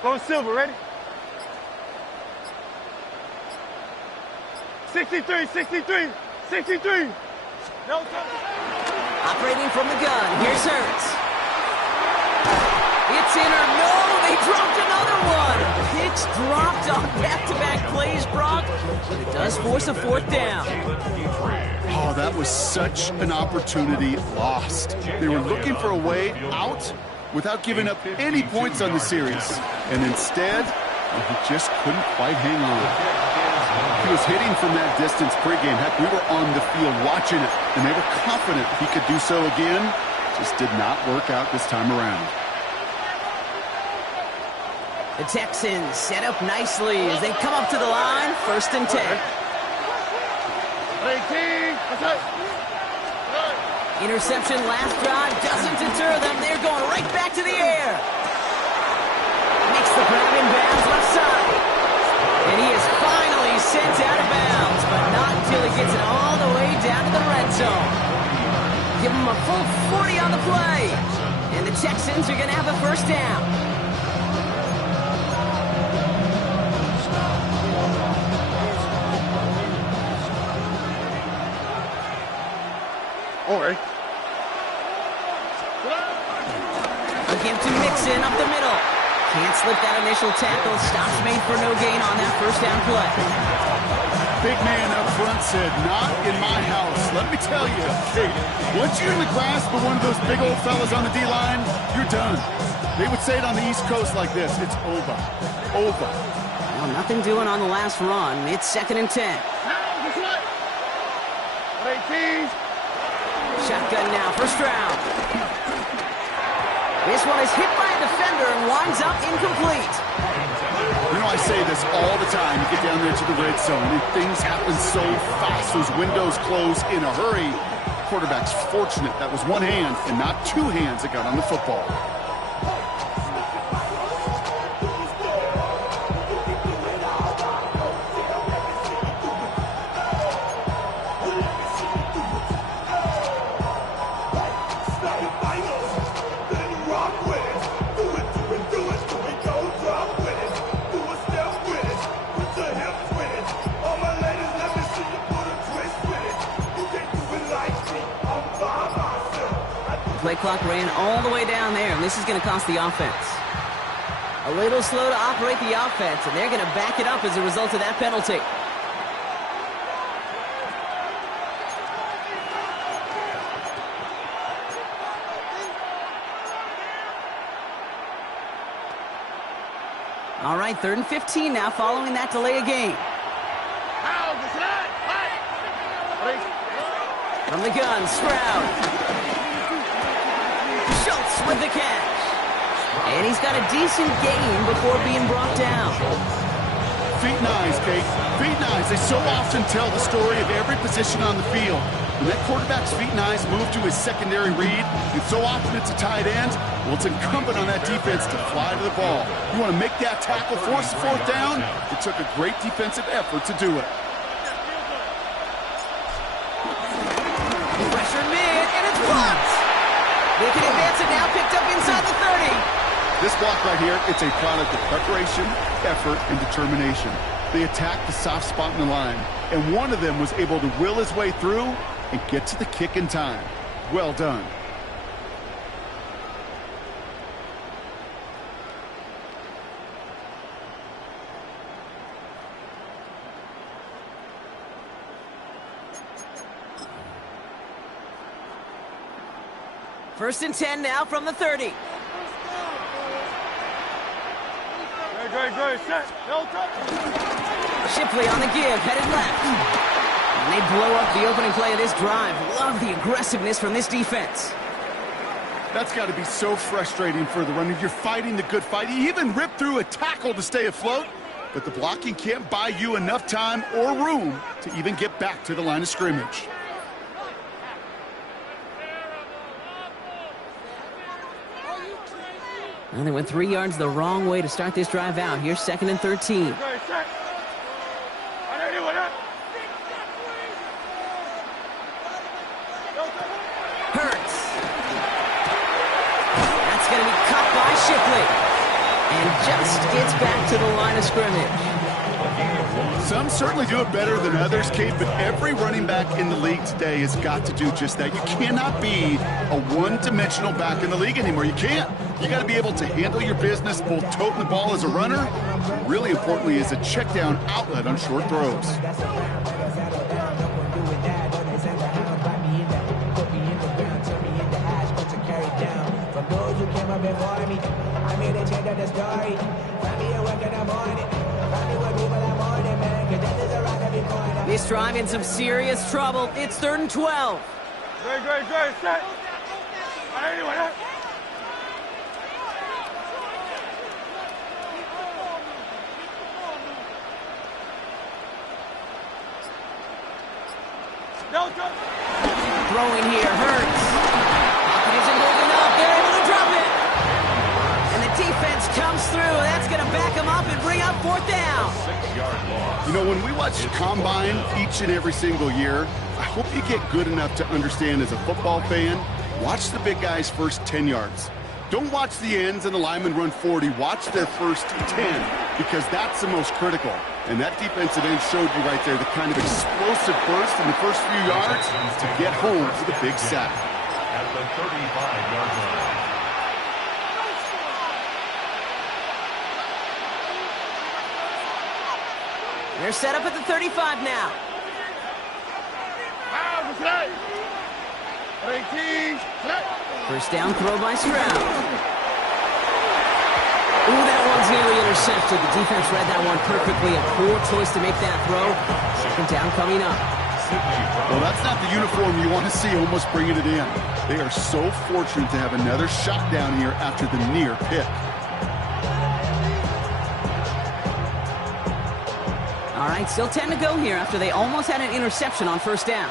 Go Silver, ready? 63, 63, 63. No touch. Operating from the gun, here's Hurts. It's in or no, they dropped another one. Picks dropped on back-to-back plays, Brock, but it does force a fourth down. Oh, that was such an opportunity lost. They were looking for a way out without giving up any points on the series. And instead, he just couldn't quite hang on. He was hitting from that distance pregame. Heck, we were on the field watching it, and they were confident he could do so again. Just did not work out this time around. The Texans set up nicely as they come up to the line, 1st and 10. Interception last drive doesn't deter them. They're going right back to the air. Makes the grab in bounds left side. And he is finally sent out of bounds, but not until he gets it all the way down to the red zone. Give him a full 40 on the play. And the Texans are going to have a first down. All right. A give to Mixon up the middle. Can't slip that initial tackle. Stops made for no gain on that first down play. Big man up front said, not in my house. Let me tell you, hey, once you're in the grasp of one of those big old fellas on the D-line, you're done. They would say it on the East Coast like this, it's over. Over. Well, nothing doing on the last run. It's 2nd and 10. 18. Shotgun now, first round. This one is hit by a defender and winds up incomplete. You know, I say this all the time. You get down there to the red zone, and things happen so fast. Those windows close in a hurry. Quarterback's fortunate that was one hand and not two hands that got on the football. Play clock ran all the way down there, and this is going to cost the offense. A little slow to operate the offense, and they're going to back it up as a result of that penalty. All right, 3rd and 15 now following that delay of game. From the gun, Stroud. Schultz with the catch. And he's got a decent gain before being brought down. Feet and eyes, Kate. Feet and eyes. They so often tell the story of every position on the field. When that quarterback's feet and eyes move to his secondary read, and so often it's a tight end, well, it's incumbent on that defense to fly to the ball. You want to make that tackle, force the 4th down? It took a great defensive effort to do it. Pressure mid, and it's blocked. They can advance it now, picked up inside the 30. This block right here, it's a product of preparation, effort, and determination. They attacked the soft spot in the line, and one of them was able to will his way through and get to the kick in time. Well done. First and 10 now from the 30. Good. Set. No touch. Shipley on the give, headed left. And they blow up the opening play of this drive. Love the aggressiveness from this defense. That's got to be so frustrating for the runner. You're fighting the good fight. He even ripped through a tackle to stay afloat, but the blocking can't buy you enough time or room to even get back to the line of scrimmage. And they went 3 yards the wrong way to start this drive out. Here's 2nd and 13. Hurts. That's going to be cut by Shipley. And just gets back to the line of scrimmage. Some certainly do it better than others, Kate, but every running back in the league today has got to do just that. You cannot be a one-dimensional back in the league anymore. You can't. You got to be able to handle your business, both toting the ball as a runner, really importantly as a check-down outlet on short throws. This drive in some serious trouble. It's 3rd and 12. Great, set. Throwing here, Hurts. Pocket isn't moving up. They're able to drop it. And the defense comes through. That's going to back them up and bring up 4th down. 6-yard loss. You know, when we watch Combine each and every single year, I hope you get good enough to understand as a football fan, watch the big guys' first 10 yards. Don't watch the ends and the linemen run 40. Watch their first 10, because that's the most critical. And that defensive end showed you right there the kind of explosive burst in the first few yards to get home for the big sack. At the 35-yard line. They're set up at the 35 now. First down throw by Stroud. Ooh, that one's nearly intercepted. The defense read that one perfectly. A poor choice to make that throw. 2nd down coming up. Well, that's not the uniform you want to see almost bringing it in. They are so fortunate to have another shot down here after the near pick. All right, still 10 to go here after they almost had an interception on 1st down.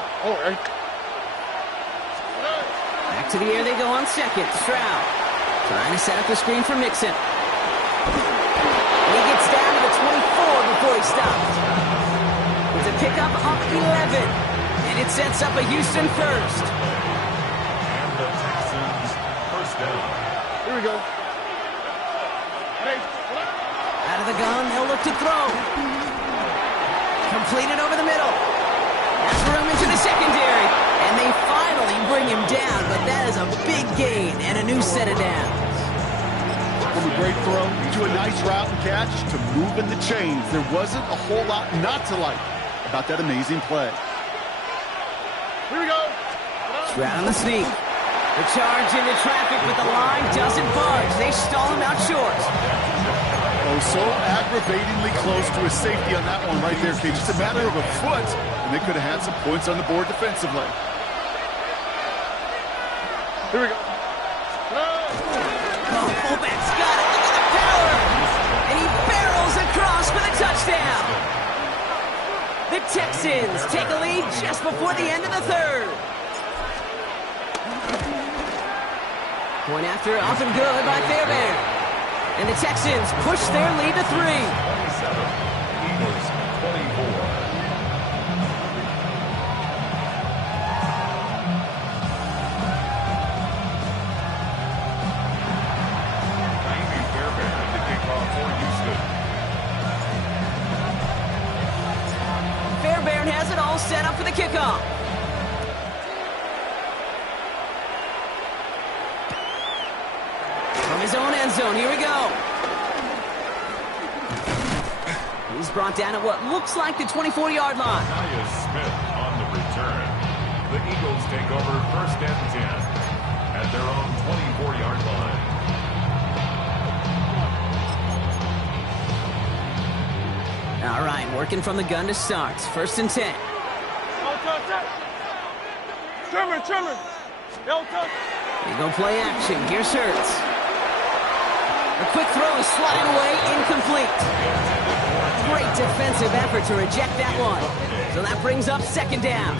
Back to the air they go on 2nd. Stroud trying to set up the screen for Mixon. He gets down to the 24 before he stopped. It's a pickup up 11, and it sets up a Houston first. And the Texans first down. Here we go. Out of the gun, they'll look to throw. Completed over the middle. That's room into the secondary, and they finally bring him down, but that is a big gain and a new set of downs. From a great throw to a nice route and catch to moving the chains. There wasn't a whole lot not to like about that amazing play. Here we go. Stroud on the sneak. The charge into traffic, but the line doesn't budge. They stall him out short. Oh, so aggravatingly close to a safety on that one right there, Kate. Just a matter of a foot, and they could have had some points on the board defensively. Here we go. Oh, fullback's got it. Look at the power. And he barrels across for the touchdown. The Texans take a lead just before the end of the 3rd. Point after up and good by Fairbairn. And the Texans push their lead to 3. 27. Eagles 24. Fairbairn to kick off for Houston. Fairbairn has it all set up for the kickoff. From his own end zone, here we go. He's brought down at what looks like the 24-yard line. Nia Smith on the return. The Eagles take over 1st and 10 at their own 24-yard line. All right, working from the gun to start. 1st and 10. Trimmer. Yo, touch. They go play action. Here's Hurts. A quick throw is swatted away, incomplete. Great defensive effort to reject that one. So that brings up second down.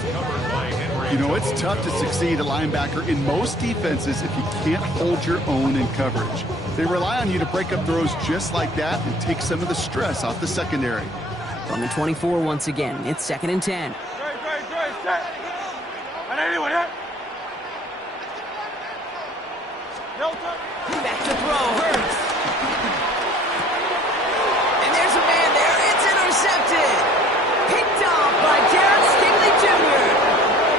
You know, it's tough to succeed at linebacker in most defenses if you can't hold your own in coverage. They rely on you to break up throws just like that and take some of the stress off the secondary. From the 24 once again, it's 2nd and 10. Back to throw, Hurts. And there's a man there. It's intercepted. Picked off by Derek Stingley Jr.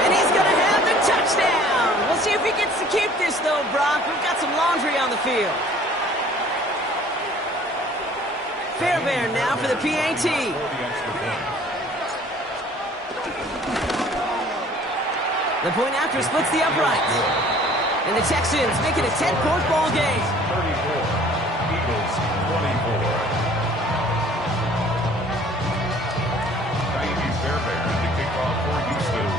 And he's going to have the touchdown. We'll see if he gets to keep this, though, Brock. We've got some laundry on the field. Fairbairn now for the PAT. The point after splits the uprights. And the Texans make it a 10-point ball game. 34, Eagles 24. Fairbairn to kick off for Houston.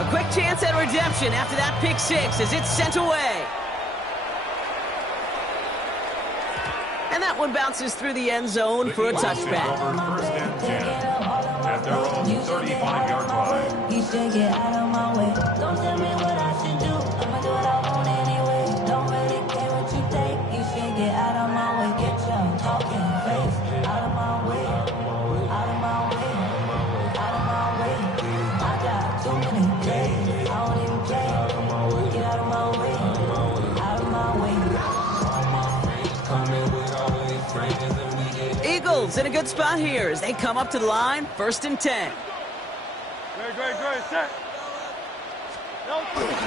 A quick chance at redemption after that pick six as it's sent away. And that one bounces through the end zone for a touchback. First and 10 at their own 35-yard line. You should get out of my way. Don't tell me what I should do. I'ma do what I want anyway. Don't really care what you think. You should get out of my way. Get your talking face out of my way. Out of my way. Out of my way. I got too many days. I don't even care. Get out of my way. Out of my way. Eagles in a good spot here as they come up to the line, 1st and 10. Great, set.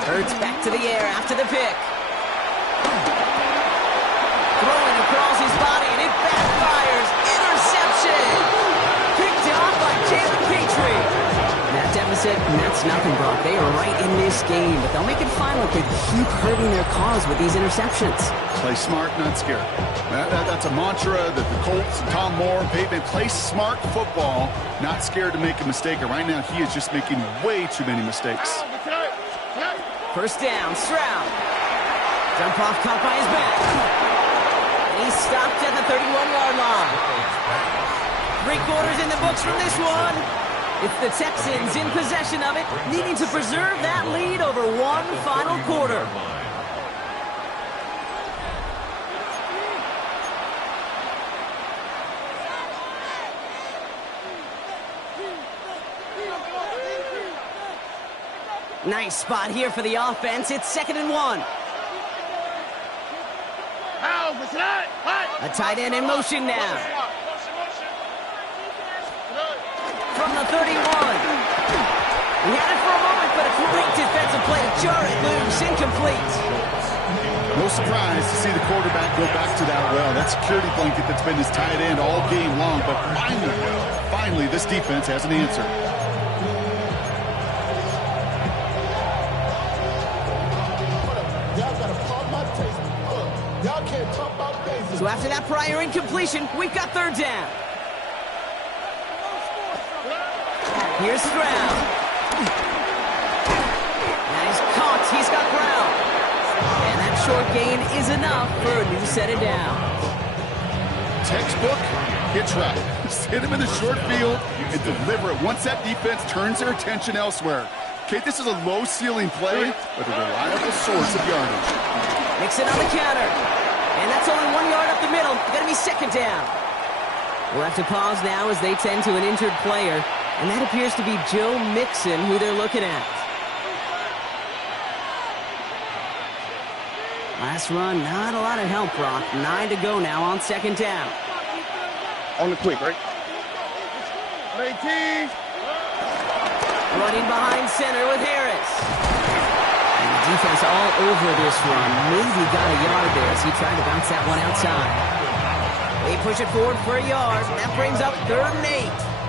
Hurts back to the air after the pick. Throwing across his body, and it backfires. Interception! Picked off by Jalen Petrie. That deficit, and that's nothing, Brock. They are right in this game, but they'll make it fun if they keep hurting their cause with these interceptions. Play smart, not scared. That's a mantra that the Colts, Tom Moore, Peyton, play smart football, not scared to make a mistake. And right now, he is just making way too many mistakes. First down, Stroud. Jump off caught by his back. And he's stopped at the 31-yard line. 3 quarters in the books from this one. It's the Texans in possession of it, needing to preserve that lead over one final quarter. Nice spot here for the offense. It's 2nd and 1. A tight end in motion now. From the 31. He had it for a moment, but a great defensive play to jar it loose. Incomplete. No surprise to see the quarterback go back to that well. That security blanket that's been his tight end all game long. But finally, this defense has an answer. So after that prior incompletion, we've got 3rd down. Here's Stroud. Now he's caught. He's got ground. And that short gain is enough for a new set of downs. Textbook, hitch right. Just hit him in the short field and deliver it once that defense turns their attention elsewhere. Okay, this is a low-ceiling play with a reliable source of yardage. Mix it on the counter. And that's only 1 yard up the middle. Going to be 2nd down. We'll have to pause now as they tend to an injured player. And that appears to be Joe Mixon, who they're looking at. Last run, not a lot of help, Brock. 9 to go now on 2nd down. On the quick, right? 18. Running behind center with Harris. And the defense all over this run. Maybe got a yard there as he tried to bounce that one outside. They push it forward for a yard. That brings up 3rd and 8.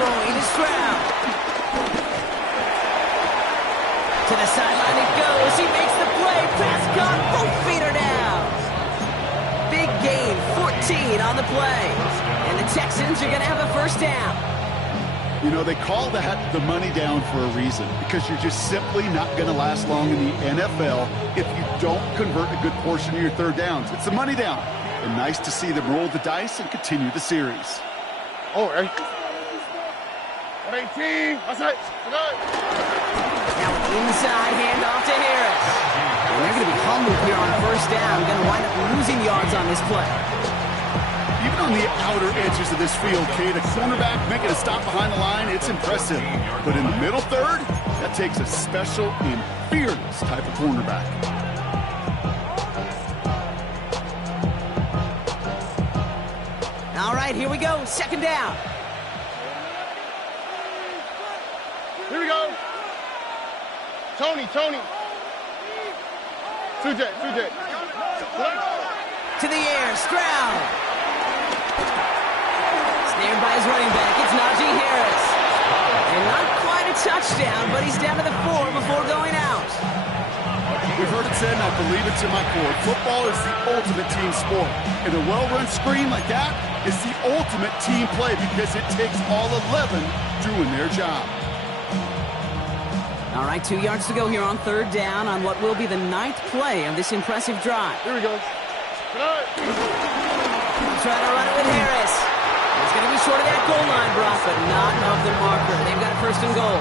Throwing to Stroud. To the sideline it goes. He makes the play pass caught. Both feet are down. Big gain, 14 on the play. And the Texans are going to have a first down. You know, they call that the money down for a reason, because you're just simply not going to last long in the NFL if you don't convert a good portion of your third downs. It's the money down. And nice to see them roll the dice and continue the series. Oh, hey. 18. That's it. Now an inside handoff to Harris. And they're going to be humbled here on first down. Going to wind up losing yards on this play. Even on the outer edges of this field, Kate, a cornerback making a stop behind the line, it's impressive. But in the middle third, that takes a special and fearless type of cornerback. All right, here we go. Second down. Here we go. Tony. 2J. To the air, Stroud. Snared by his running back, it's Najee Harris. And not quite a touchdown, but he's down to the 4 before going out. We've heard it said, and I believe it to my core, football is the ultimate team sport. And a well-run screen like that is the ultimate team play because it takes all 11 doing their job. All right, 2 yards to go here on third down on what will be the 9th play of this impressive drive. Here we go. Try to run it with Harris. He's going to be short of that goal line, Brock, but not of the marker. They've got a first and goal.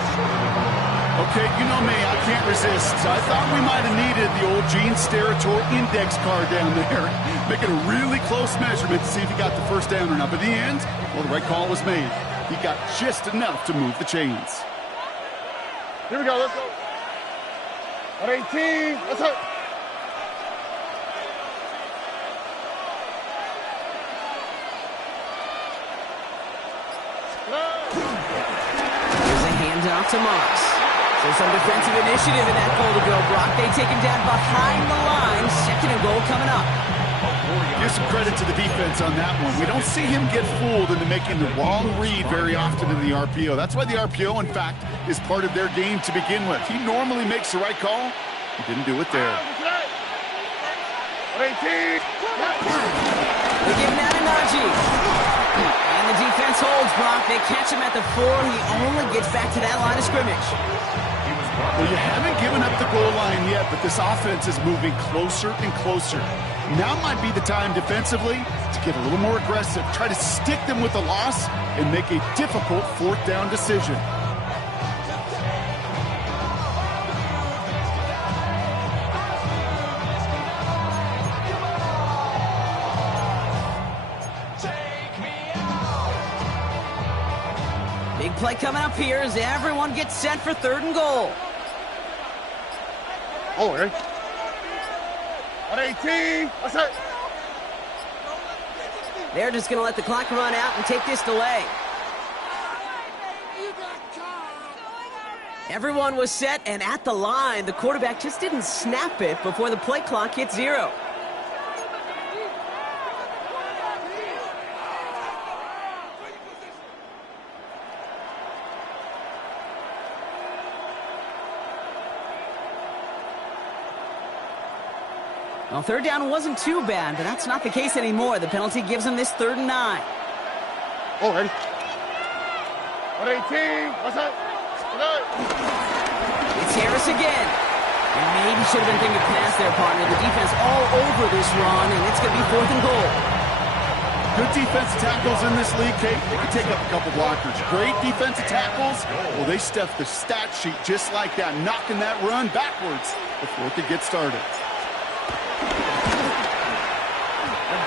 Okay, you know me, I can't resist. I thought we might have needed the old Gene Steratore index card down there, making a really close measurement to see if he got the first down or not. But in the end, well, the right call was made. He got just enough to move the chains. Here we go. Let's go. 18. Let's go. Here's a handoff to Moss. So some defensive initiative in that goal to go, Brock. They take him down behind the line. Second and goal coming up. Give some credit to the defense on that one. We don't see him get fooled into making the wrong read very often in the RPO. That's why the RPO, in fact, is part of their game to begin with. He normally makes the right call. He didn't do it there. 18. They give now to Najee. And the defense holds, Brock. They catch him at the 4. He only gets back to that line of scrimmage. Well, you haven't given up the goal line yet, but this offense is moving closer and closer. Now might be the time defensively to get a little more aggressive, try to stick them with a loss, and make a difficult fourth down decision. Big play coming up here as everyone gets set for third and goal. Oh, hey. 18. That's it. They're just going to let the clock run out and take this delay. Everyone was set and at the line. The quarterback just didn't snap it before the play clock hit 0. Well, third down wasn't too bad, but that's not the case anymore. The penalty gives them this 3rd and 9. Oh, ready. 18. What's that? It's Harris again. And maybe should have been thinking pass there, partner. The defense all over this run, and it's going to be 4th and goal. Good defensive tackles in this league, Kate. They can take up a couple blockers. Great defensive tackles. Well, they stuff the stat sheet just like that, knocking that run backwards before it could get started. The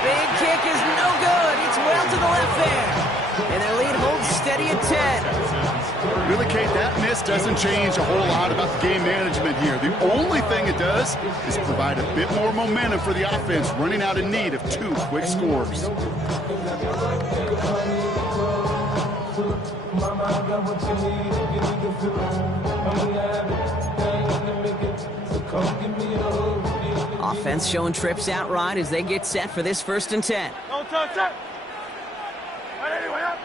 big kick is no good. It's well to the left there. And their lead holds steady at 10. Really, Kate, that miss doesn't change a whole lot about the game management here. The only thing it does is provide a bit more momentum for the offense, running out in need of 2 quick scores. Offense showing trips outright as they get set for this 1st and 10. Don't touch it. Anyway, up.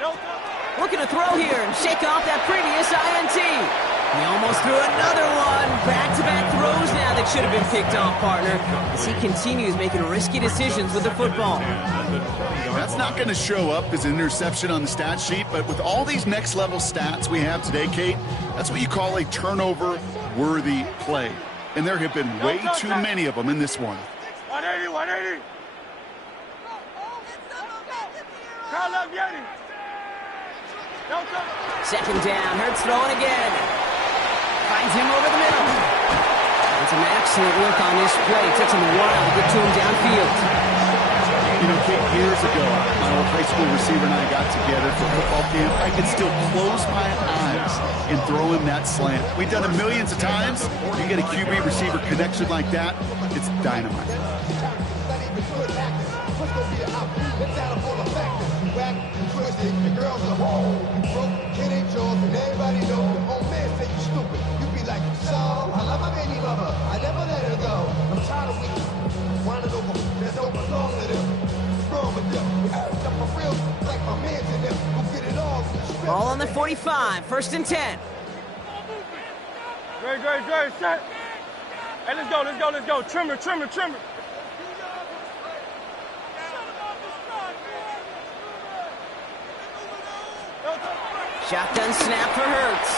Don't touch it. Looking to throw here and shake off that previous INT. He almost threw another one. Back-to-back throws now that should have been picked off, partner, as he continues making risky decisions with the football. That's not going to show up as an interception on the stat sheet, but with all these next-level stats we have today, Kate, that's what you call a turnover-worthy play. And there have been way too many of them in this one. 180, 180. Call up Yeti. Second down, Hurts throwing again. Finds him over the middle. And some excellent work on this play. It took him a while to get to him downfield. You know, Kate, years ago, my old high school receiver and I got together for football camp. I could still close my eyes and throw him that slant. We've done it millions of times. You get a QB receiver connection like that, it's dynamite. Ball on the 45, 1st and 10. Great, set. Hey, let's go. Trimmer. Shotgun snap for Hurts.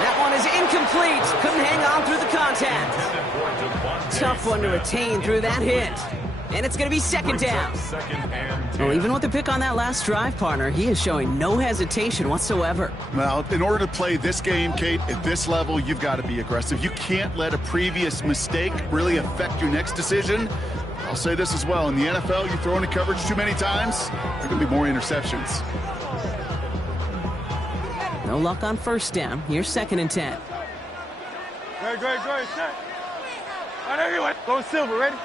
That one is incomplete. Couldn't hang on through the contact. Tough one to retain through that hit. And it's going to be 2nd down. Well, even with the pick on that last drive, partner, he is showing no hesitation whatsoever. Well, in order to play this game, Kate, at this level, you've got to be aggressive. You can't let a previous mistake really affect your next decision. I'll say this as well. In the NFL, you throw into coverage too many times, there are going to be more interceptions. No luck on 1st down. Here's 2nd and 10. Great, set. Anyway, go Silver, ready?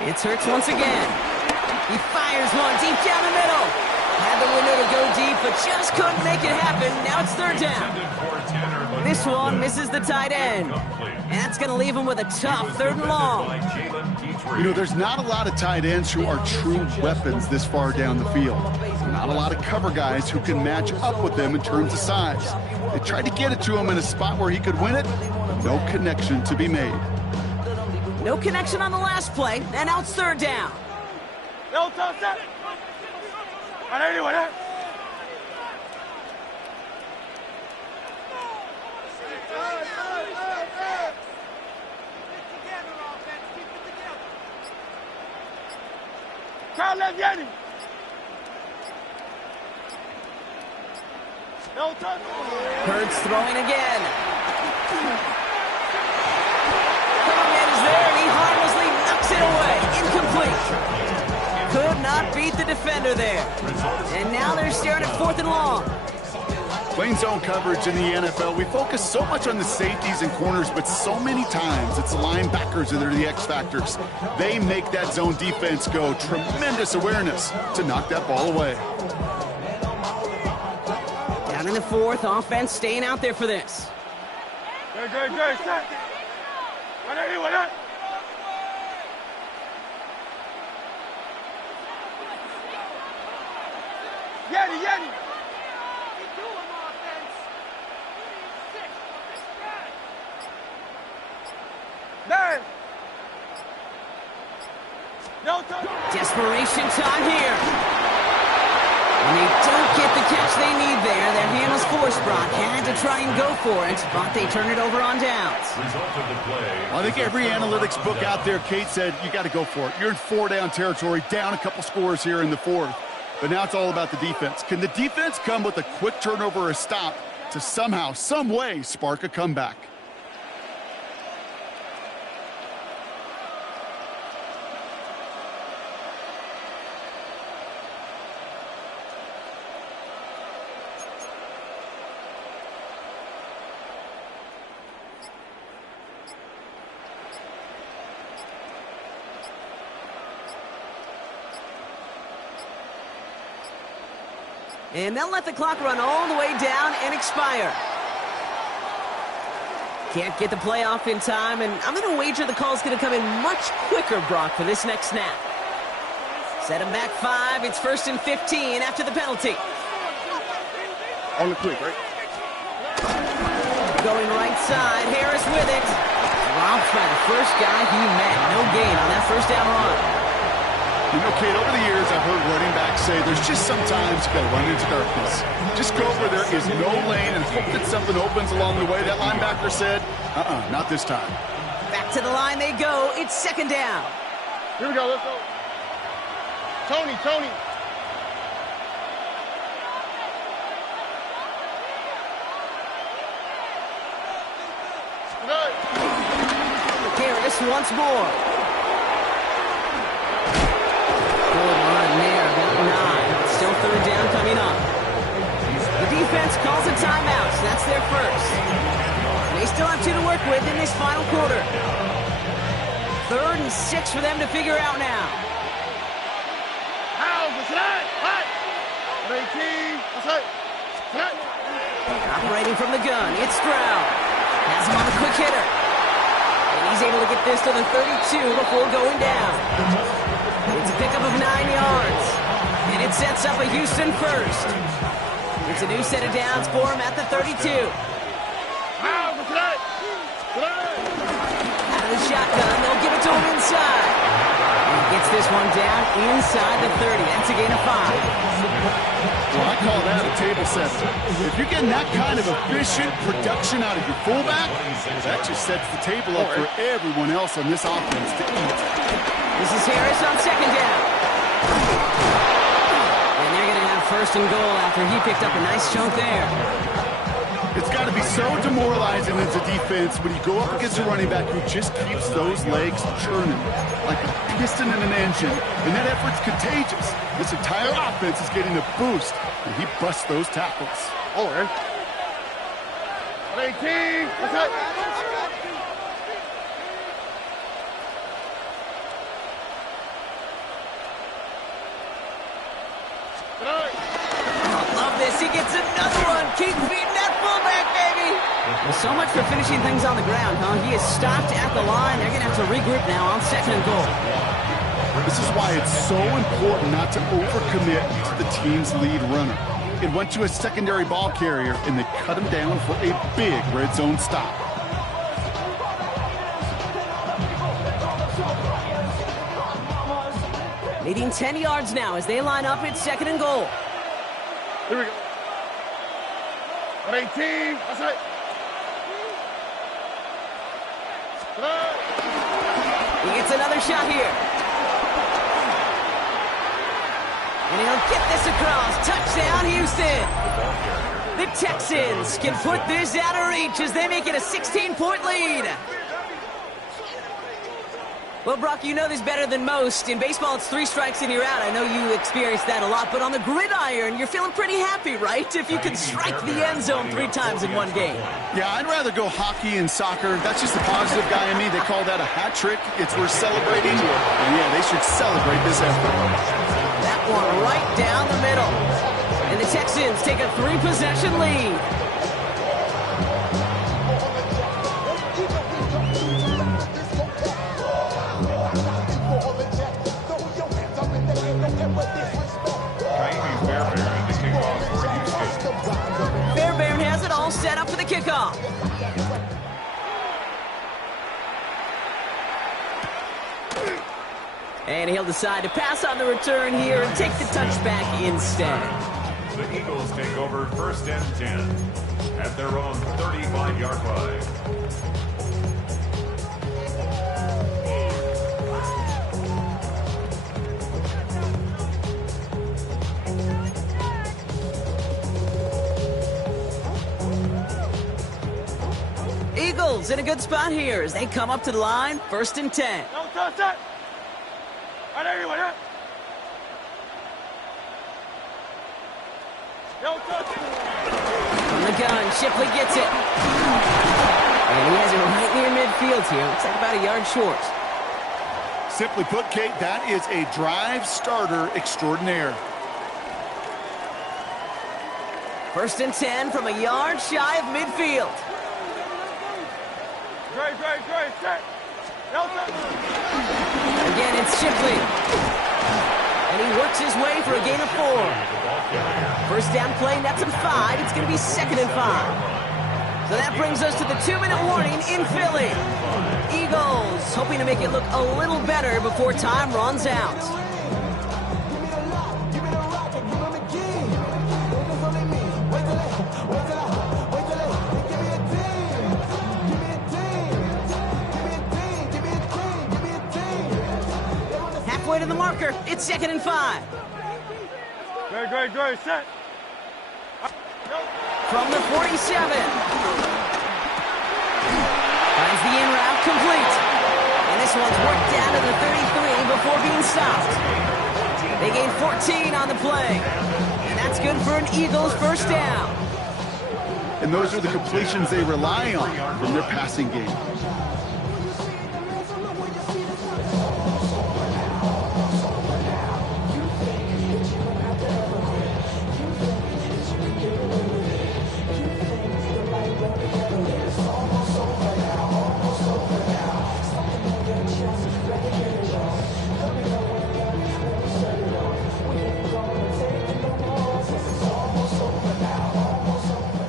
It's Hurts once again. He fires one deep down the middle. Had the window to go deep, but just couldn't make it happen. Now it's 3rd down. This one misses the tight end. And that's going to leave him with a tough 3rd and long. You know, there's not a lot of tight ends who are true weapons this far down the field. Not a lot of cover guys who can match up with them in terms of size. They tried to get it to him in a spot where he could win it, but no connection to be made. No connection on the last play, and now it's 3rd down. No touch that. Anyway, crowd left Yeti. No touch. Hurts throwing again. Coverman is there, and he harmlessly knocks it away. Incomplete. Could not beat the defender there. And now they're staring at 4th and long. Playing zone coverage in the NFL, we focus so much on the safeties and corners, but so many times it's the linebackers that are the X factors. They make that zone defense go. Tremendous awareness to knock that ball away. Down in the 4th, offense staying out there for this. Great, set. Anyway, Yeti. Nine. No touch. Desperation time here. And they don't get the catch they need there. Their hand was forced, Brock. Had to try and go for it, but they turn it over on downs. I think every analytics book out there, Kate, said you got to go for it. You're in 4-down territory, down a couple scores here in the 4th. But now it's all about the defense. Can the defense come with a quick turnover or a stop to somehow, some way, spark a comeback? And they'll let the clock run all the way down and expire. Can't get the play off in time, and I'm going to wager the call's going to come in much quicker, Brock, for this next snap. Set him back 5. It's 1st and 15 after the penalty. On the quick, right? Going right side, Harris with it. Dropped by the first guy he met. No gain on that first down run. You know, Kate, over the years, I've heard running backs say there's just sometimes you got to run into darkness. Just go where there is no lane and hope that something opens along the way. That linebacker said, not this time. Back to the line they go. It's 2nd down. Here we go, let's go. Tony. Harris once more. Good run there, about 9. Still 3rd down coming up. The defense calls a timeout, so that's their first. They still have 2 to work with in this final quarter. 3rd and 6 for them to figure out now. Operating from the gun, it's Stroud. Has him on a quick hitter. And he's able to get this to the 32 before going down. It's a pickup of 9 yards. And it sets up a Houston first. It's a new set of downs for him at the 32. Out of the shotgun, they'll give it to him inside. And he gets this one down inside the 30. That's a gain of 5. Well, I call that a table setter. If you're getting that kind of efficient production out of your fullback, that just sets the table up for everyone else on this offense to eat. This is Harris on 2nd down. And they're going to have 1st and goal after he picked up a nice chunk there. It's got to be so demoralizing as a defense when you go up against a running back who just keeps those legs churning like a piston in an engine, and that effort's contagious. This entire offense is getting a boost, and he busts those tackles. All right. 18. What's up? Love this. He gets another one. Keep feeding that fullback, baby. Well, so much for finishing things on the ground, huh? He is stopped at the line. They're going to have to regroup now on 2nd and goal. This is why it's so important not to overcommit to the team's lead runner. It went to a secondary ball carrier, and they cut him down for a big red zone stop. Leading 10 yards now as they line up at 2nd and goal. Here we go. 18. That's it. He gets another shot here. And he'll get this across. Touchdown, Houston. The Texans can put this out of reach as they make it a 16-point lead. Well, Brock, you know this better than most. In baseball, it's 3 strikes and you're out. I know you experienced that a lot, but on the gridiron, you're feeling pretty happy, right? If you can strike the end zone 3 times in one game. Yeah, I'd rather go hockey and soccer. That's just the positive guy in me. They call that a hat trick. It's worth celebrating. And yeah, they should celebrate this effort. That one right down the middle. And the Texans take a 3-possession lead. Fairbairn has it all set up for the kickoff. And he'll decide to pass on the return here and take the touchback instead. The Eagles take over 1st and 10 at their own 35-yard line. Eagles in a good spot here as they come up to the line, 1st and 10. Don't touch that. Right there, right there. Don't touch it. From the gun, Shipley gets it. And he has it right near midfield here. Looks like about a yard short. Simply put, Kate, that is a drive starter extraordinaire. 1st and 10 from a yard shy of midfield. Great, set. Delta. Again, it's Shipley. And he works his way for a gain of 4. First down play, nets him 5. It's going to be 2nd and 5. So that brings us to the 2-minute warning in Philly. Eagles hoping to make it look a little better before time runs out. Halfway to the marker, it's 2nd and 5. Great, set. From the 47. Finds the in route complete. And this one's worked down to the 33 before being stopped. They gain 14 on the play. And that's good for an Eagles first down. And those are the completions they rely on from their passing game.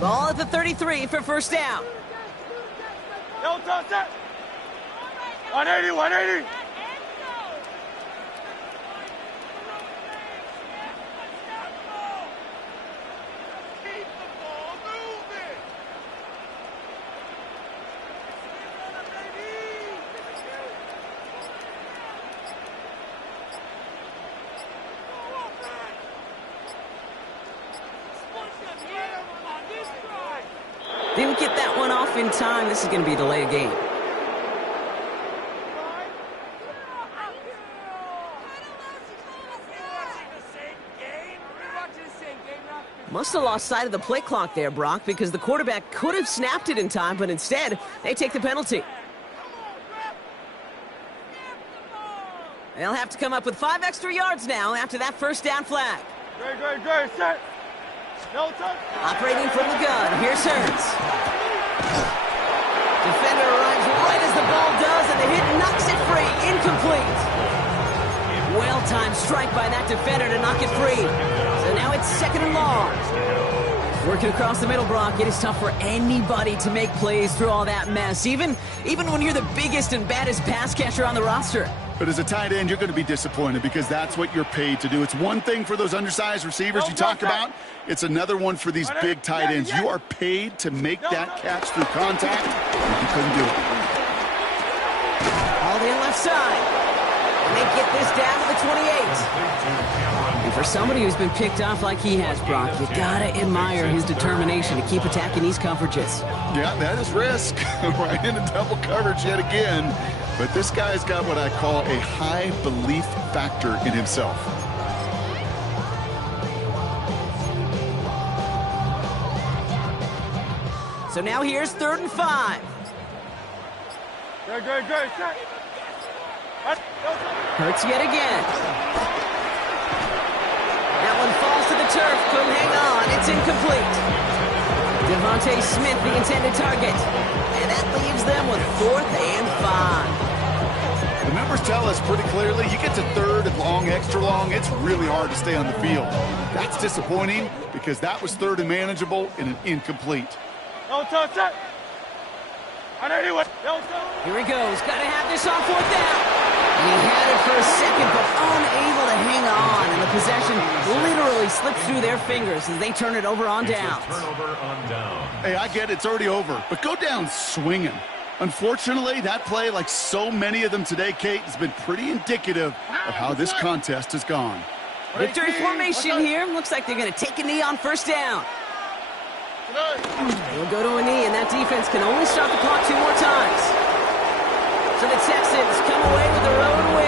Ball at the 33 for first down. Delta, set. 180. Didn't get that one off in time. This is going to be a delay of game. Must have lost sight of the play clock there, Brock, because the quarterback could have snapped it in time, but instead, they take the penalty. They'll have to come up with 5 extra yards now after that first down flag. Great, set. Delta. Operating from the gun, here's Hurts. Defender arrives right as the ball does, and the hit knocks it free. Incomplete. Well-timed strike by that defender to knock it free. So now it's 2nd and long. Working across the middle, Brock, it is tough for anybody to make plays through all that mess, even when you're the biggest and baddest pass catcher on the roster. But as a tight end, you're going to be disappointed because that's what you're paid to do. It's one thing for those undersized receivers you talk about. It's another one for these big tight ends. You are paid to make that catch through contact. You couldn't do it. All in left side. And they get this down to the 28. And for somebody who's been picked off like he has, Brock, you got to admire his determination to keep attacking these coverages. Yeah, that is risk. Right into double coverage yet again. But this guy's got what I call a high belief factor in himself. So now here's 3rd and 5. Great, set. Hurts yet again. That one falls to the turf. Couldn't hang on. It's incomplete. Devontae Smith, the intended target. And that leaves them with 4th and 5. The numbers tell us pretty clearly, you get to 3rd and long, extra long, it's really hard to stay on the field. That's disappointing because that was 3rd and manageable and an incomplete. Delta, set. 181. Here he goes. Got to have this on 4th down. And he had it for a second, but unable to hang on. And the possession literally slipped through their fingers as they turn it over on down. Turnover on down. Hey, I get it. It's already over. But go down swinging. Unfortunately, that play, like so many of them today, Kate, has been pretty indicative of how this contest has gone. Victory formation here. Looks like they're going to take a knee on 1st down. They'll go to a knee, and that defense can only start the clock 2 more times. So the Texans come away with their own win.